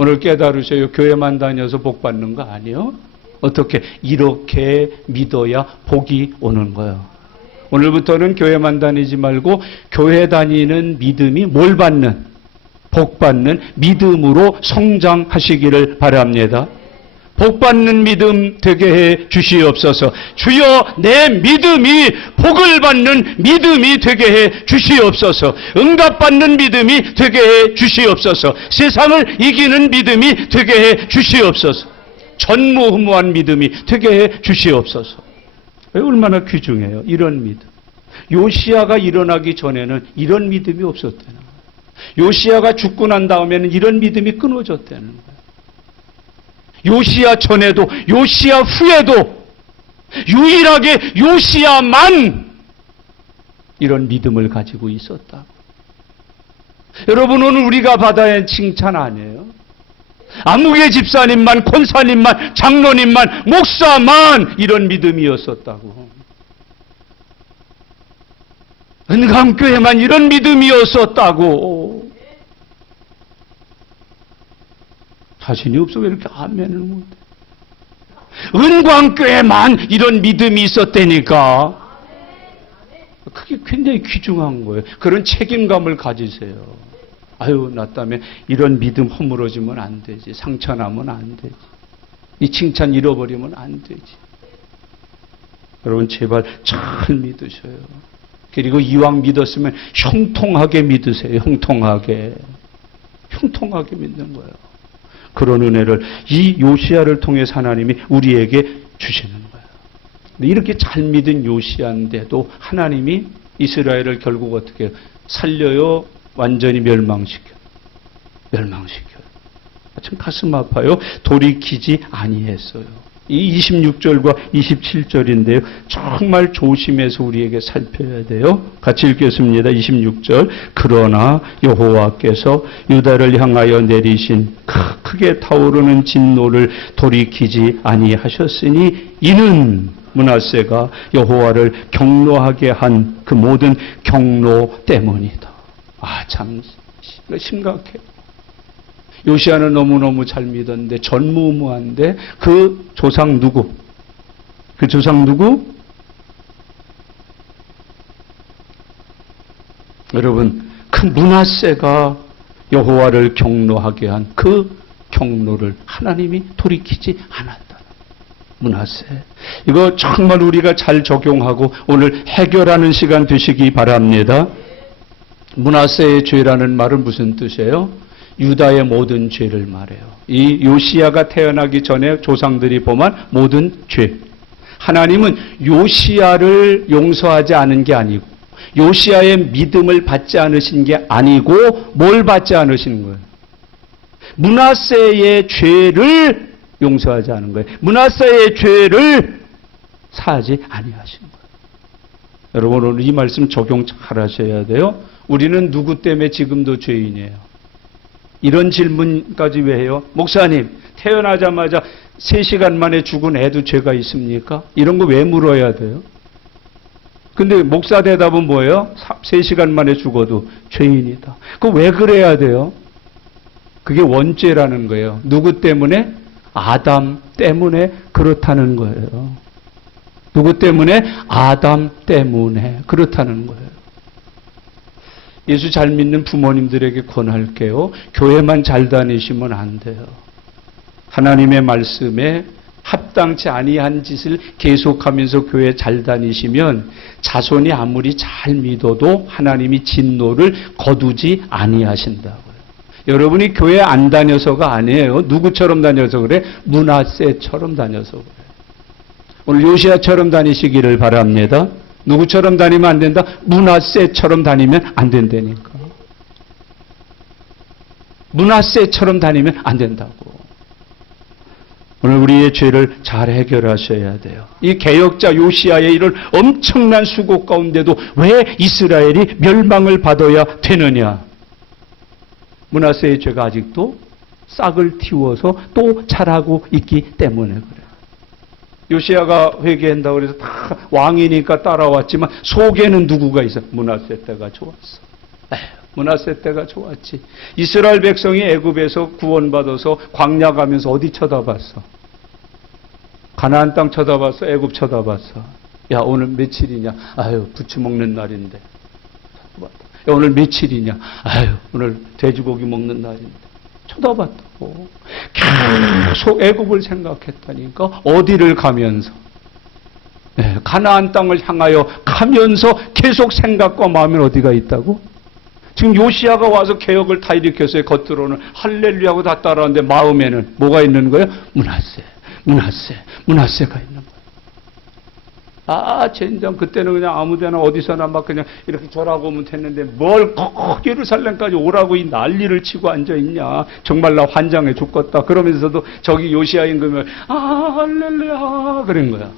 오늘 깨달으셔요. 교회만 다녀서 복 받는 거 아니에요? 어떻게? 이렇게 믿어야 복이 오는 거예요. 오늘부터는 교회만 다니지 말고 교회 다니는 믿음이 뭘 받는? 복 받는 믿음으로 성장하시기를 바랍니다. 복 받는 믿음 되게 해 주시옵소서. 주여, 내 믿음이 복을 받는 믿음이 되게 해 주시옵소서. 응답받는 믿음이 되게 해 주시옵소서. 세상을 이기는 믿음이 되게 해 주시옵소서. 전무후무한 믿음이 되게 해 주시옵소서. 얼마나 귀중해요, 이런 믿음. 요시야가 일어나기 전에는 이런 믿음이 없었다는 거예요. 요시야가 죽고 난 다음에는 이런 믿음이 끊어졌다는 거예요. 요시야 전에도 요시야 후에도 유일하게 요시야만 이런 믿음을 가지고 있었다. 여러분, 오늘 우리가 받아야 하는 칭찬 아니에요? 아무개 집사님만, 권사님만, 장로님만, 목사만 이런 믿음이었었다고. 은감교회만 이런 믿음이었었다고. 자신이 없어 왜 이렇게 아멘을 못해? 은광교회만 이런 믿음이 있었다니까. 그게 굉장히 귀중한 거예요. 그런 책임감을 가지세요. 아유, 나 때문에 이런 믿음 허물어지면 안 되지. 상처나면 안 되지. 이 칭찬 잃어버리면 안 되지. 여러분, 제발 잘 믿으셔요. 그리고 이왕 믿었으면 형통하게 믿으세요. 형통하게. 형통하게 믿는 거예요. 그런 은혜를 이 요시야를 통해서 하나님이 우리에게 주시는 거예요. 이렇게 잘 믿은 요시야인데도 하나님이 이스라엘을 결국 어떻게 해요? 살려요? 완전히 멸망시켜요? 멸망시켜요. 참 가슴 아파요. 돌이키지 아니했어요. 이 26절과 27절인데요. 정말 조심해서 우리에게 살펴야 돼요. 같이 읽겠습니다. 26절. 그러나 여호와께서 유다를 향하여 내리신 크게 타오르는 진노를 돌이키지 아니하셨으니 이는 므낫세가 여호와를 경노하게 한 그 모든 경노 때문이다. 아, 참 심각해요. 요시야는 너무너무 잘 믿었는데 전무후무한데 그 조상 누구? 그 조상 누구? 여러분, 그 므낫세가 여호와를 경노하게 한 그 경노를 하나님이 돌이키지 않았다. 므낫세. 이거 정말 우리가 잘 적용하고 오늘 해결하는 시간 되시기 바랍니다. 므낫세의 죄라는 말은 무슨 뜻이에요? 유다의 모든 죄를 말해요. 이 요시야가 태어나기 전에 조상들이 범한 모든 죄. 하나님은 요시야를 용서하지 않은 게 아니고 요시야의 믿음을 받지 않으신 게 아니고 뭘 받지 않으시는 거예요? 므낫세의 죄를 용서하지 않은 거예요. 므낫세의 죄를 사하지 아니하신 거예요. 여러분, 오늘 이 말씀 적용 잘 하셔야 돼요. 우리는 누구 때문에 지금도 죄인이에요? 이런 질문까지 왜 해요? 목사님, 태어나자마자 3시간 만에 죽은 애도 죄가 있습니까? 이런 거 왜 물어야 돼요? 근데 목사 대답은 뭐예요? 3시간 만에 죽어도 죄인이다. 그거 왜 그래야 돼요? 그게 원죄라는 거예요. 누구 때문에? 아담 때문에 그렇다는 거예요. 누구 때문에? 아담 때문에 그렇다는 거예요. 예수 잘 믿는 부모님들에게 권할게요. 교회만 잘 다니시면 안 돼요. 하나님의 말씀에 합당치 아니한 짓을 계속하면서 교회 잘 다니시면 자손이 아무리 잘 믿어도 하나님이 진노를 거두지 아니하신다고요. 여러분이 교회 안 다녀서가 아니에요. 누구처럼 다녀서 그래? 므낫세처럼 다녀서 그래. 오늘 요시야처럼 다니시기를 바랍니다. 누구처럼 다니면 안 된다? 므낫세처럼 다니면 안 된다니까. 므낫세처럼 다니면 안 된다고. 오늘 우리의 죄를 잘 해결하셔야 돼요. 이 개혁자 요시야의 이런 엄청난 수고 가운데도 왜 이스라엘이 멸망을 받아야 되느냐? 므낫세의 죄가 아직도 싹을 틔워서 또 자라고 있기 때문에 그래요. 요시야가 회개한다고 해서 다 왕이니까 따라왔지만 속에는 누구가 있어? 므낫세 때가 좋았어. 므낫세 때가 좋았지. 이스라엘 백성이 애굽에서 구원받아서 광야 가면서 어디 쳐다봤어? 가나안 땅 쳐다봤어? 애굽 쳐다봤어? 야, 오늘 며칠이냐? 아유, 부추 먹는 날인데. 야, 오늘 며칠이냐? 아유, 오늘 돼지고기 먹는 날인데. 쳐다봤다고. 계속 애굽을 생각했다니까. 어디를 가면서? 가나안 땅을 향하여 가면서 계속 생각과 마음은 어디가 있다고? 지금 요시야가 와서 개혁을 다 일으켰어요. 겉으로는 할렐루야고 다 따라하는데 마음에는 뭐가 있는 거예요? 므낫세가 있는 거예요. 젠장 그때는 그냥 아무데나 어디서나 막 그냥 이렇게 절하고 오면 됐는데 뭘 꼭 예루살렘까지 오라고 이 난리를 치고 앉아있냐. 정말 나 환장해 죽겠다. 그러면서도 저기 요시야 임금을 할렐루야 그런 거야.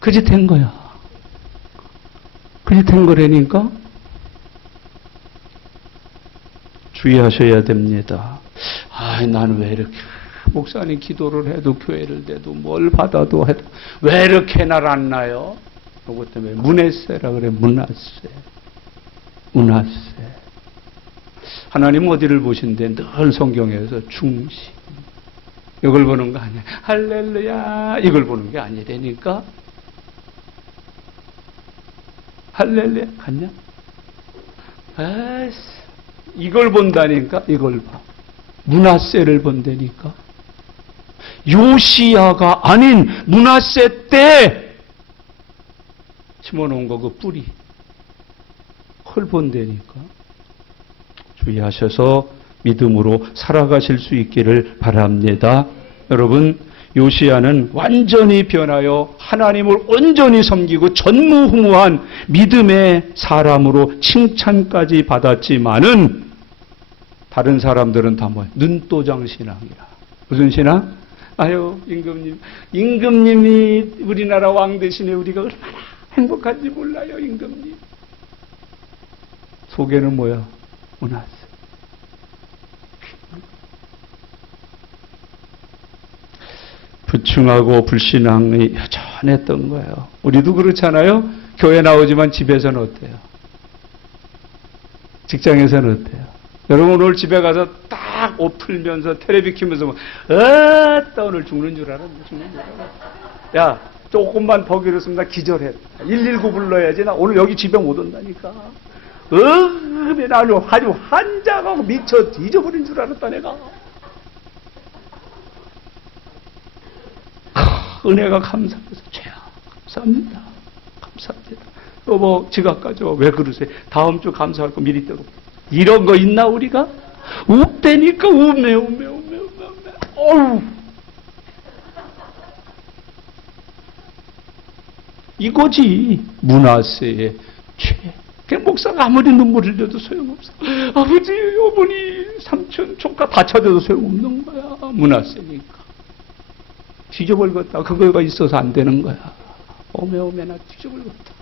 그 짓 한 거야. 그 짓 한 거라니까. 주의하셔야 됩니다. 나는 왜 이렇게 목사님 기도를 해도 교회를 대도 뭘 받아도 해도 왜 이렇게 날 안 나요? 그것 때문에 므낫세라 그래. 므낫세. 하나님 어디를 보신대? 늘 성경에서 중심. 이걸 보는 거 아니야. 할렐루야 이걸 보는 게 아니라니까. 할렐루야 갔냐? 이걸 본다니까. 이걸 봐. 므낫세를 본다니까. 요시야가 아닌 므낫세 때 심어놓은 거 그 뿌리 그걸 본다니까. 주의하셔서 믿음으로 살아가실 수 있기를 바랍니다. 여러분, 요시야는 완전히 변하여 하나님을 온전히 섬기고 전무후무한 믿음의 사람으로 칭찬까지 받았지만은 다른 사람들은 다 뭐야? 눈도장 신앙이라. 무슨 신앙? 아유, 임금님이 우리나라 왕 대신에 우리가 얼마나 행복한지 몰라요, 임금님. 속에는 뭐야? 므낫세. 부충하고 불신앙이 여전했던 거예요. 우리도 그렇잖아요. 교회 나오지만 집에서는 어때요? 직장에서는 어때요? 여러분 오늘 집에 가서 딱 옷 풀면서 텔레비 키면서 오늘 죽는 줄 알았네. 야, 조금만 더 길었으면 나 기절했다. 119 불러야지. 나 오늘 여기 집에 못 온다니까. 나 아주 환장하고 미쳐 뒤져버린 줄 알았다 내가. 은혜가 감사해서 죄야 감사합니다. 감사합니다. 여보 지각 가져. 왜 그러세요? 다음 주 감사할 거 미리 때로. 이런 거 있나 우리가? 없다니까. 우매. 어우. 이거지 므낫세의 죄. 그냥 목사가 아무리 눈물 흘려도 소용없어. 아버지, 어머니, 삼촌, 조카 다 찾아도 소용없는 거야. 므낫세니까. 뒤져버리겠다. 그거가 있어서 안 되는 거야. 오메 나 뒤져버리겠다.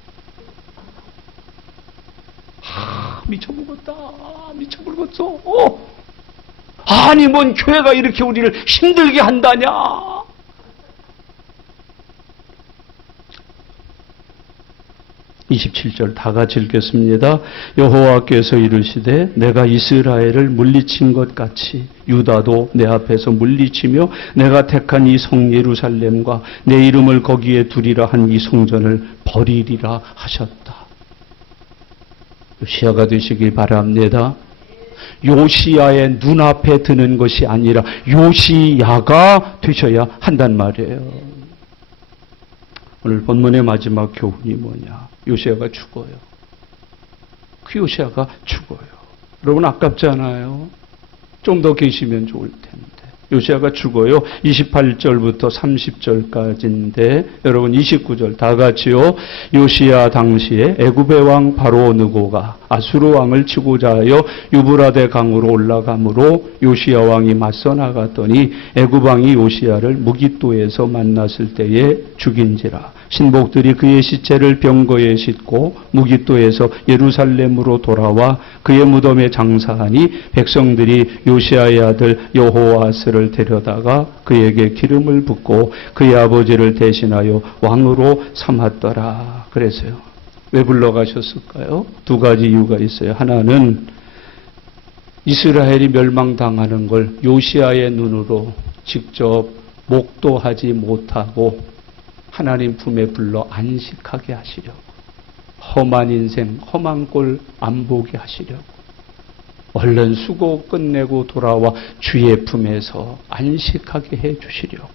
미쳐버렸어. 아니 뭔 교회가 이렇게 우리를 힘들게 한다냐. 27절 다 같이 읽겠습니다. 여호와께서 이르시되 내가 이스라엘을 물리친 것 같이 유다도 내 앞에서 물리치며 내가 택한 이 성 예루살렘과 내 이름을 거기에 두리라 한 이 성전을 버리리라 하셨다. 요시야가 되시길 바랍니다. 요시야의 눈앞에 드는 것이 아니라 요시야가 되셔야 한단 말이에요. 오늘 본문의 마지막 교훈이 뭐냐? 요시야가 죽어요. 그 요시야가 죽어요. 여러분 아깝지 않아요? 좀 더 계시면 좋을 텐데. 요시야가 죽어요. 28절부터 30절까지인데 여러분 29절 다 같이요. 요시야 당시에 애굽의 왕 바로 느고가 아수르 왕을 치고자 하여 유브라데 강으로 올라가므로 요시야 왕이 맞서 나갔더니 애굽 왕이 요시야를 무깃도에서 만났을 때에 죽인지라. 신복들이 그의 시체를 병거에 싣고 무깃도에서 예루살렘으로 돌아와 그의 무덤에 장사하니 백성들이 요시야의 아들 여호아스를 데려다가 그에게 기름을 붓고 그의 아버지를 대신하여 왕으로 삼았더라. 그래서요. 왜 불러가셨을까요? 두 가지 이유가 있어요. 하나는 이스라엘이 멸망당하는 걸 요시야의 눈으로 직접 목도하지 못하고 하나님 품에 불러 안식하게 하시려고. 험한 인생, 험한 꼴 안 보게 하시려고. 얼른 수고 끝내고 돌아와 주의 품에서 안식하게 해 주시려고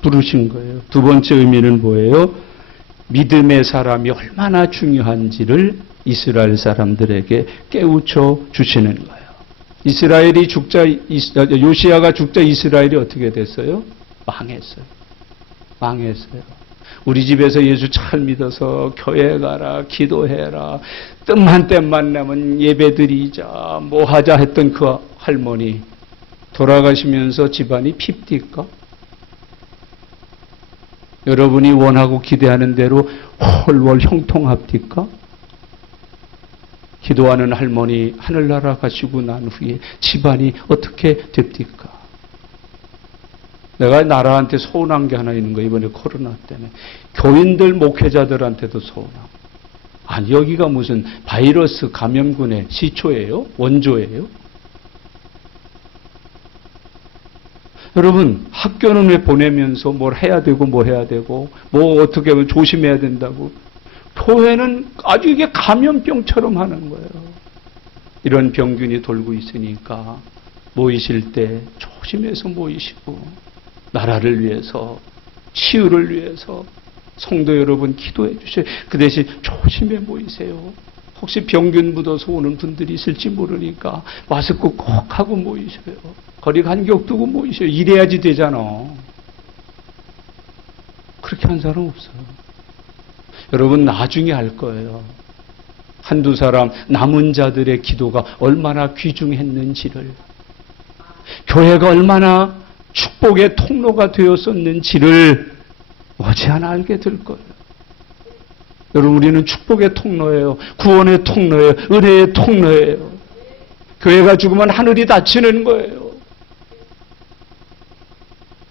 부르신 거예요. 두 번째 의미는 뭐예요? 믿음의 사람이 얼마나 중요한지를 이스라엘 사람들에게 깨우쳐 주시는 거예요. 이스라엘이 죽자, 요시야가 죽자 이스라엘이 어떻게 됐어요? 망했어요. 망했어요. 우리 집에서 예수 잘 믿어서 교회 가라, 기도해라, 뜸한 땜만 나면 예배드리자, 뭐 하자 했던 그 할머니 돌아가시면서 집안이 핍디까? 여러분이 원하고 기대하는 대로 홀월 형통합니까? 기도하는 할머니 하늘나라 가시고 난 후에 집안이 어떻게 됩니까? 내가 나라한테 서운한 게 하나 있는 거 이번에 코로나 때문에 교인들 목회자들한테도 서운하고. 아니 여기가 무슨 바이러스 감염군의 시초예요? 원조예요? 여러분 학교는 왜 보내면서 뭘 해야 되고 뭐 해야 되고 뭐 어떻게 하면 조심해야 된다고. 교회는 아주 이게 감염병처럼 하는 거예요. 이런 병균이 돌고 있으니까 모이실 때 조심해서 모이시고 나라를 위해서 치유를 위해서 성도 여러분 기도해 주세요. 그 대신 조심해 모이세요. 혹시 병균 묻어서 오는 분들이 있을지 모르니까 마스크 꼭 하고 모이셔요. 거리 간격 두고 모이셔요. 이래야지 되잖아. 그렇게 한 사람 없어요. 여러분 나중에 할 거예요. 한두 사람 남은 자들의 기도가 얼마나 귀중했는지를, 교회가 얼마나 축복의 통로가 되었었는지를 머지않아 알게 될 거예요. 여러분 우리는 축복의 통로예요. 구원의 통로예요. 은혜의 통로예요. 교회가 죽으면 하늘이 닫히는 거예요.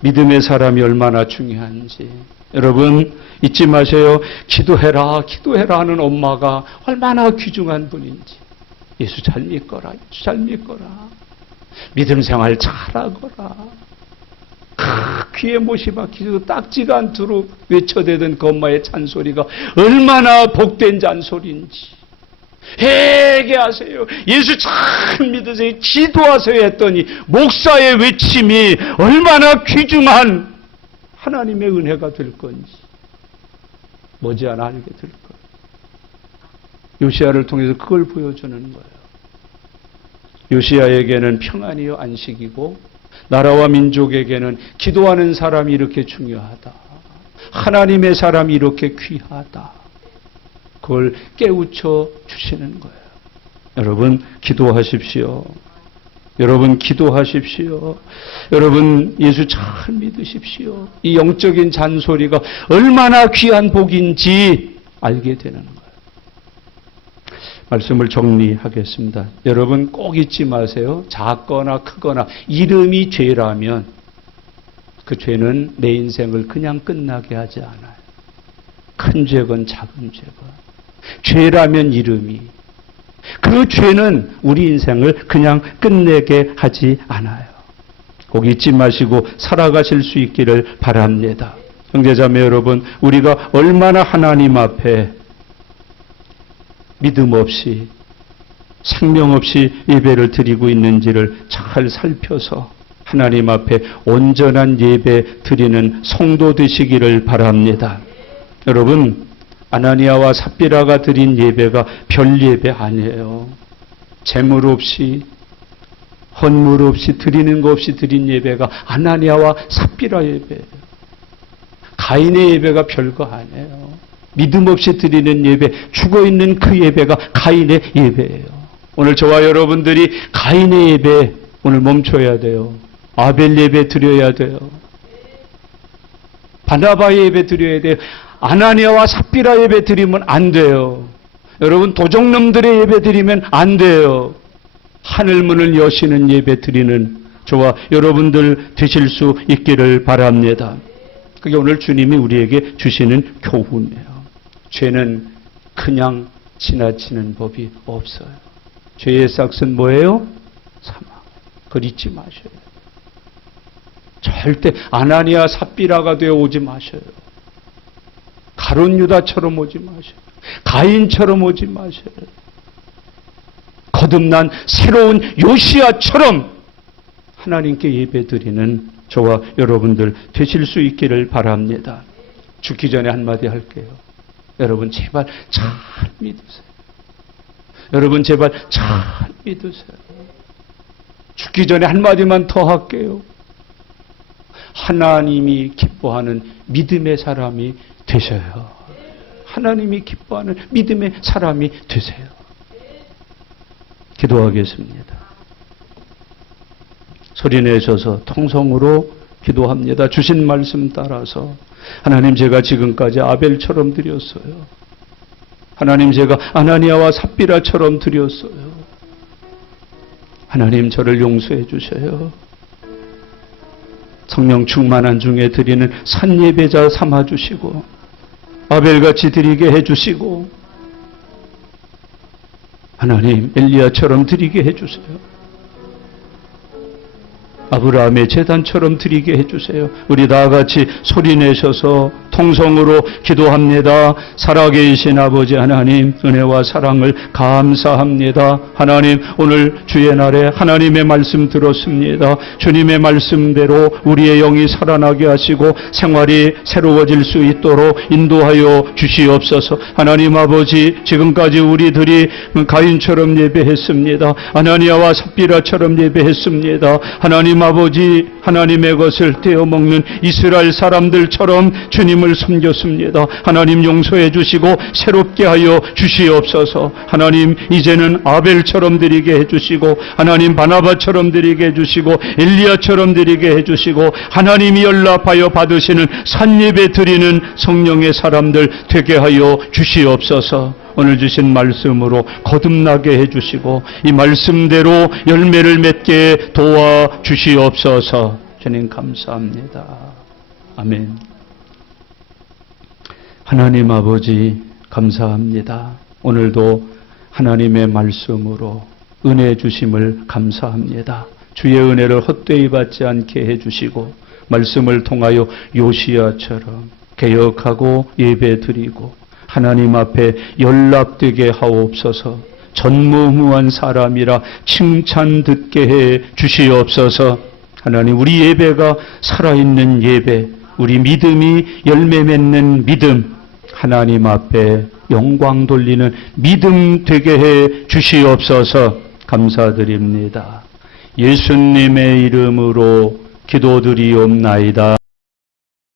믿음의 사람이 얼마나 중요한지 여러분 잊지 마세요. 기도해라 기도해라 하는 엄마가 얼마나 귀중한 분인지. 예수 잘 믿거라. 예수 잘 믿거라. 믿음 생활 잘하거라. 귀에 못이 박히고 딱지가 않도록 외쳐대던 그 엄마의 잔소리가 얼마나 복된 잔소리인지. 회개하세요. 예수 잘 믿으세요. 기도하세요 했더니 목사의 외침이 얼마나 귀중한 하나님의 은혜가 될 건지 머지않아 알게 될 거예요. 요시야를 통해서 그걸 보여주는 거예요. 요시야에게는 평안이요 안식이고 나라와 민족에게는 기도하는 사람이 이렇게 중요하다. 하나님의 사람이 이렇게 귀하다. 그걸 깨우쳐 주시는 거예요. 여러분 기도하십시오. 여러분 기도하십시오. 여러분 예수 잘 믿으십시오. 이 영적인 잔소리가 얼마나 귀한 복인지 알게 되는 거예요. 말씀을 정리하겠습니다. 여러분 꼭 잊지 마세요. 작거나 크거나 이름이 죄라면 그 죄는 내 인생을 그냥 끝나게 하지 않아요. 큰 죄건 작은 죄건. 죄라면 이름이. 그 죄는 우리 인생을 그냥 끝내게 하지 않아요. 꼭 잊지 마시고 살아가실 수 있기를 바랍니다. 형제자매 여러분, 우리가 얼마나 하나님 앞에 믿음 없이 생명 없이 예배를 드리고 있는지를 잘 살펴서 하나님 앞에 온전한 예배 드리는 성도 되시기를 바랍니다. 여러분, 아나니아와 삽비라가 드린 예배가 별 예배 아니에요. 재물 없이, 헌물 없이, 드리는 거 없이 드린 예배가 아나니아와 삽비라 예배예요. 가인의 예배가 별거 아니에요. 믿음 없이 드리는 예배, 죽어있는 그 예배가 가인의 예배예요. 오늘 저와 여러분들이 가인의 예배 오늘 멈춰야 돼요. 아벨 예배 드려야 돼요. 바나바의 예배 드려야 돼요. 아나니아와 삽비라 예배 드리면 안 돼요. 여러분, 도적놈들의 예배 드리면 안 돼요. 하늘문을 여시는 예배 드리는 저와 여러분들 되실 수 있기를 바랍니다. 그게 오늘 주님이 우리에게 주시는 교훈이에요. 죄는 그냥 지나치는 법이 없어요. 죄의 삭은 뭐예요? 사망. 그걸 잊지 마셔요. 절대 아나니아 삽비라가 되어 오지 마셔요. 가룟 유다처럼 오지 마셔요. 가인처럼 오지 마셔요. 거듭난 새로운 요시아처럼 하나님께 예배드리는 저와 여러분들 되실 수 있기를 바랍니다. 죽기 전에 한마디 할게요. 여러분 제발 잘 믿으세요. 여러분 제발 잘 믿으세요. 죽기 전에 한마디만 더 할게요. 하나님이 기뻐하는 믿음의 사람이 되셔요. 하나님이 기뻐하는 믿음의 사람이 되세요. 기도하겠습니다. 소리내셔서 통성으로 기도합니다. 주신 말씀 따라서 하나님, 제가 지금까지 아벨처럼 드렸어요. 하나님, 제가 아나니아와 삽비라처럼 드렸어요. 하나님, 저를 용서해 주셔요. 성령 충만한 중에 드리는 산예배자 삼아주시고 아벨같이 드리게 해주시고 하나님, 엘리야처럼 드리게 해주세요. 아브라함의 제단처럼 드리게 해주세요. 우리 다같이 소리내셔서 통성으로 기도합니다. 살아계신 아버지 하나님, 은혜와 사랑을 감사합니다. 하나님, 오늘 주의 날에 하나님의 말씀 들었습니다. 주님의 말씀대로 우리의 영이 살아나게 하시고 생활이 새로워질 수 있도록 인도하여 주시옵소서. 하나님 아버지, 지금까지 우리들이 가인처럼 예배했습니다. 아나니아와 삽비라처럼 예배했습니다. 하나님 아버지, 하나님의 것을 떼어먹는 이스라엘 사람들처럼 주님을 섬겼습니다. 하나님 용서해 주시고 새롭게 하여 주시옵소서. 하나님, 이제는 아벨처럼 드리게 해주시고 하나님 바나바처럼 드리게 해주시고 엘리야처럼 드리게 해주시고 하나님이 연락하여 받으시는 산예배 드리는 성령의 사람들 되게 하여 주시옵소서. 오늘 주신 말씀으로 거듭나게 해주시고 이 말씀대로 열매를 맺게 도와주시옵소서. 주님 감사합니다. 아멘. 하나님 아버지 감사합니다. 오늘도 하나님의 말씀으로 은혜 주심을 감사합니다. 주의 은혜를 헛되이 받지 않게 해주시고 말씀을 통하여 요시야처럼 개혁하고 예배드리고 하나님 앞에 연락되게 하옵소서. 전무후무한 사람이라 칭찬 듣게 해 주시옵소서. 하나님, 우리 예배가 살아있는 예배, 우리 믿음이 열매 맺는 믿음, 하나님 앞에 영광 돌리는 믿음 되게 해 주시옵소서. 감사드립니다. 예수님의 이름으로 기도드리옵나이다.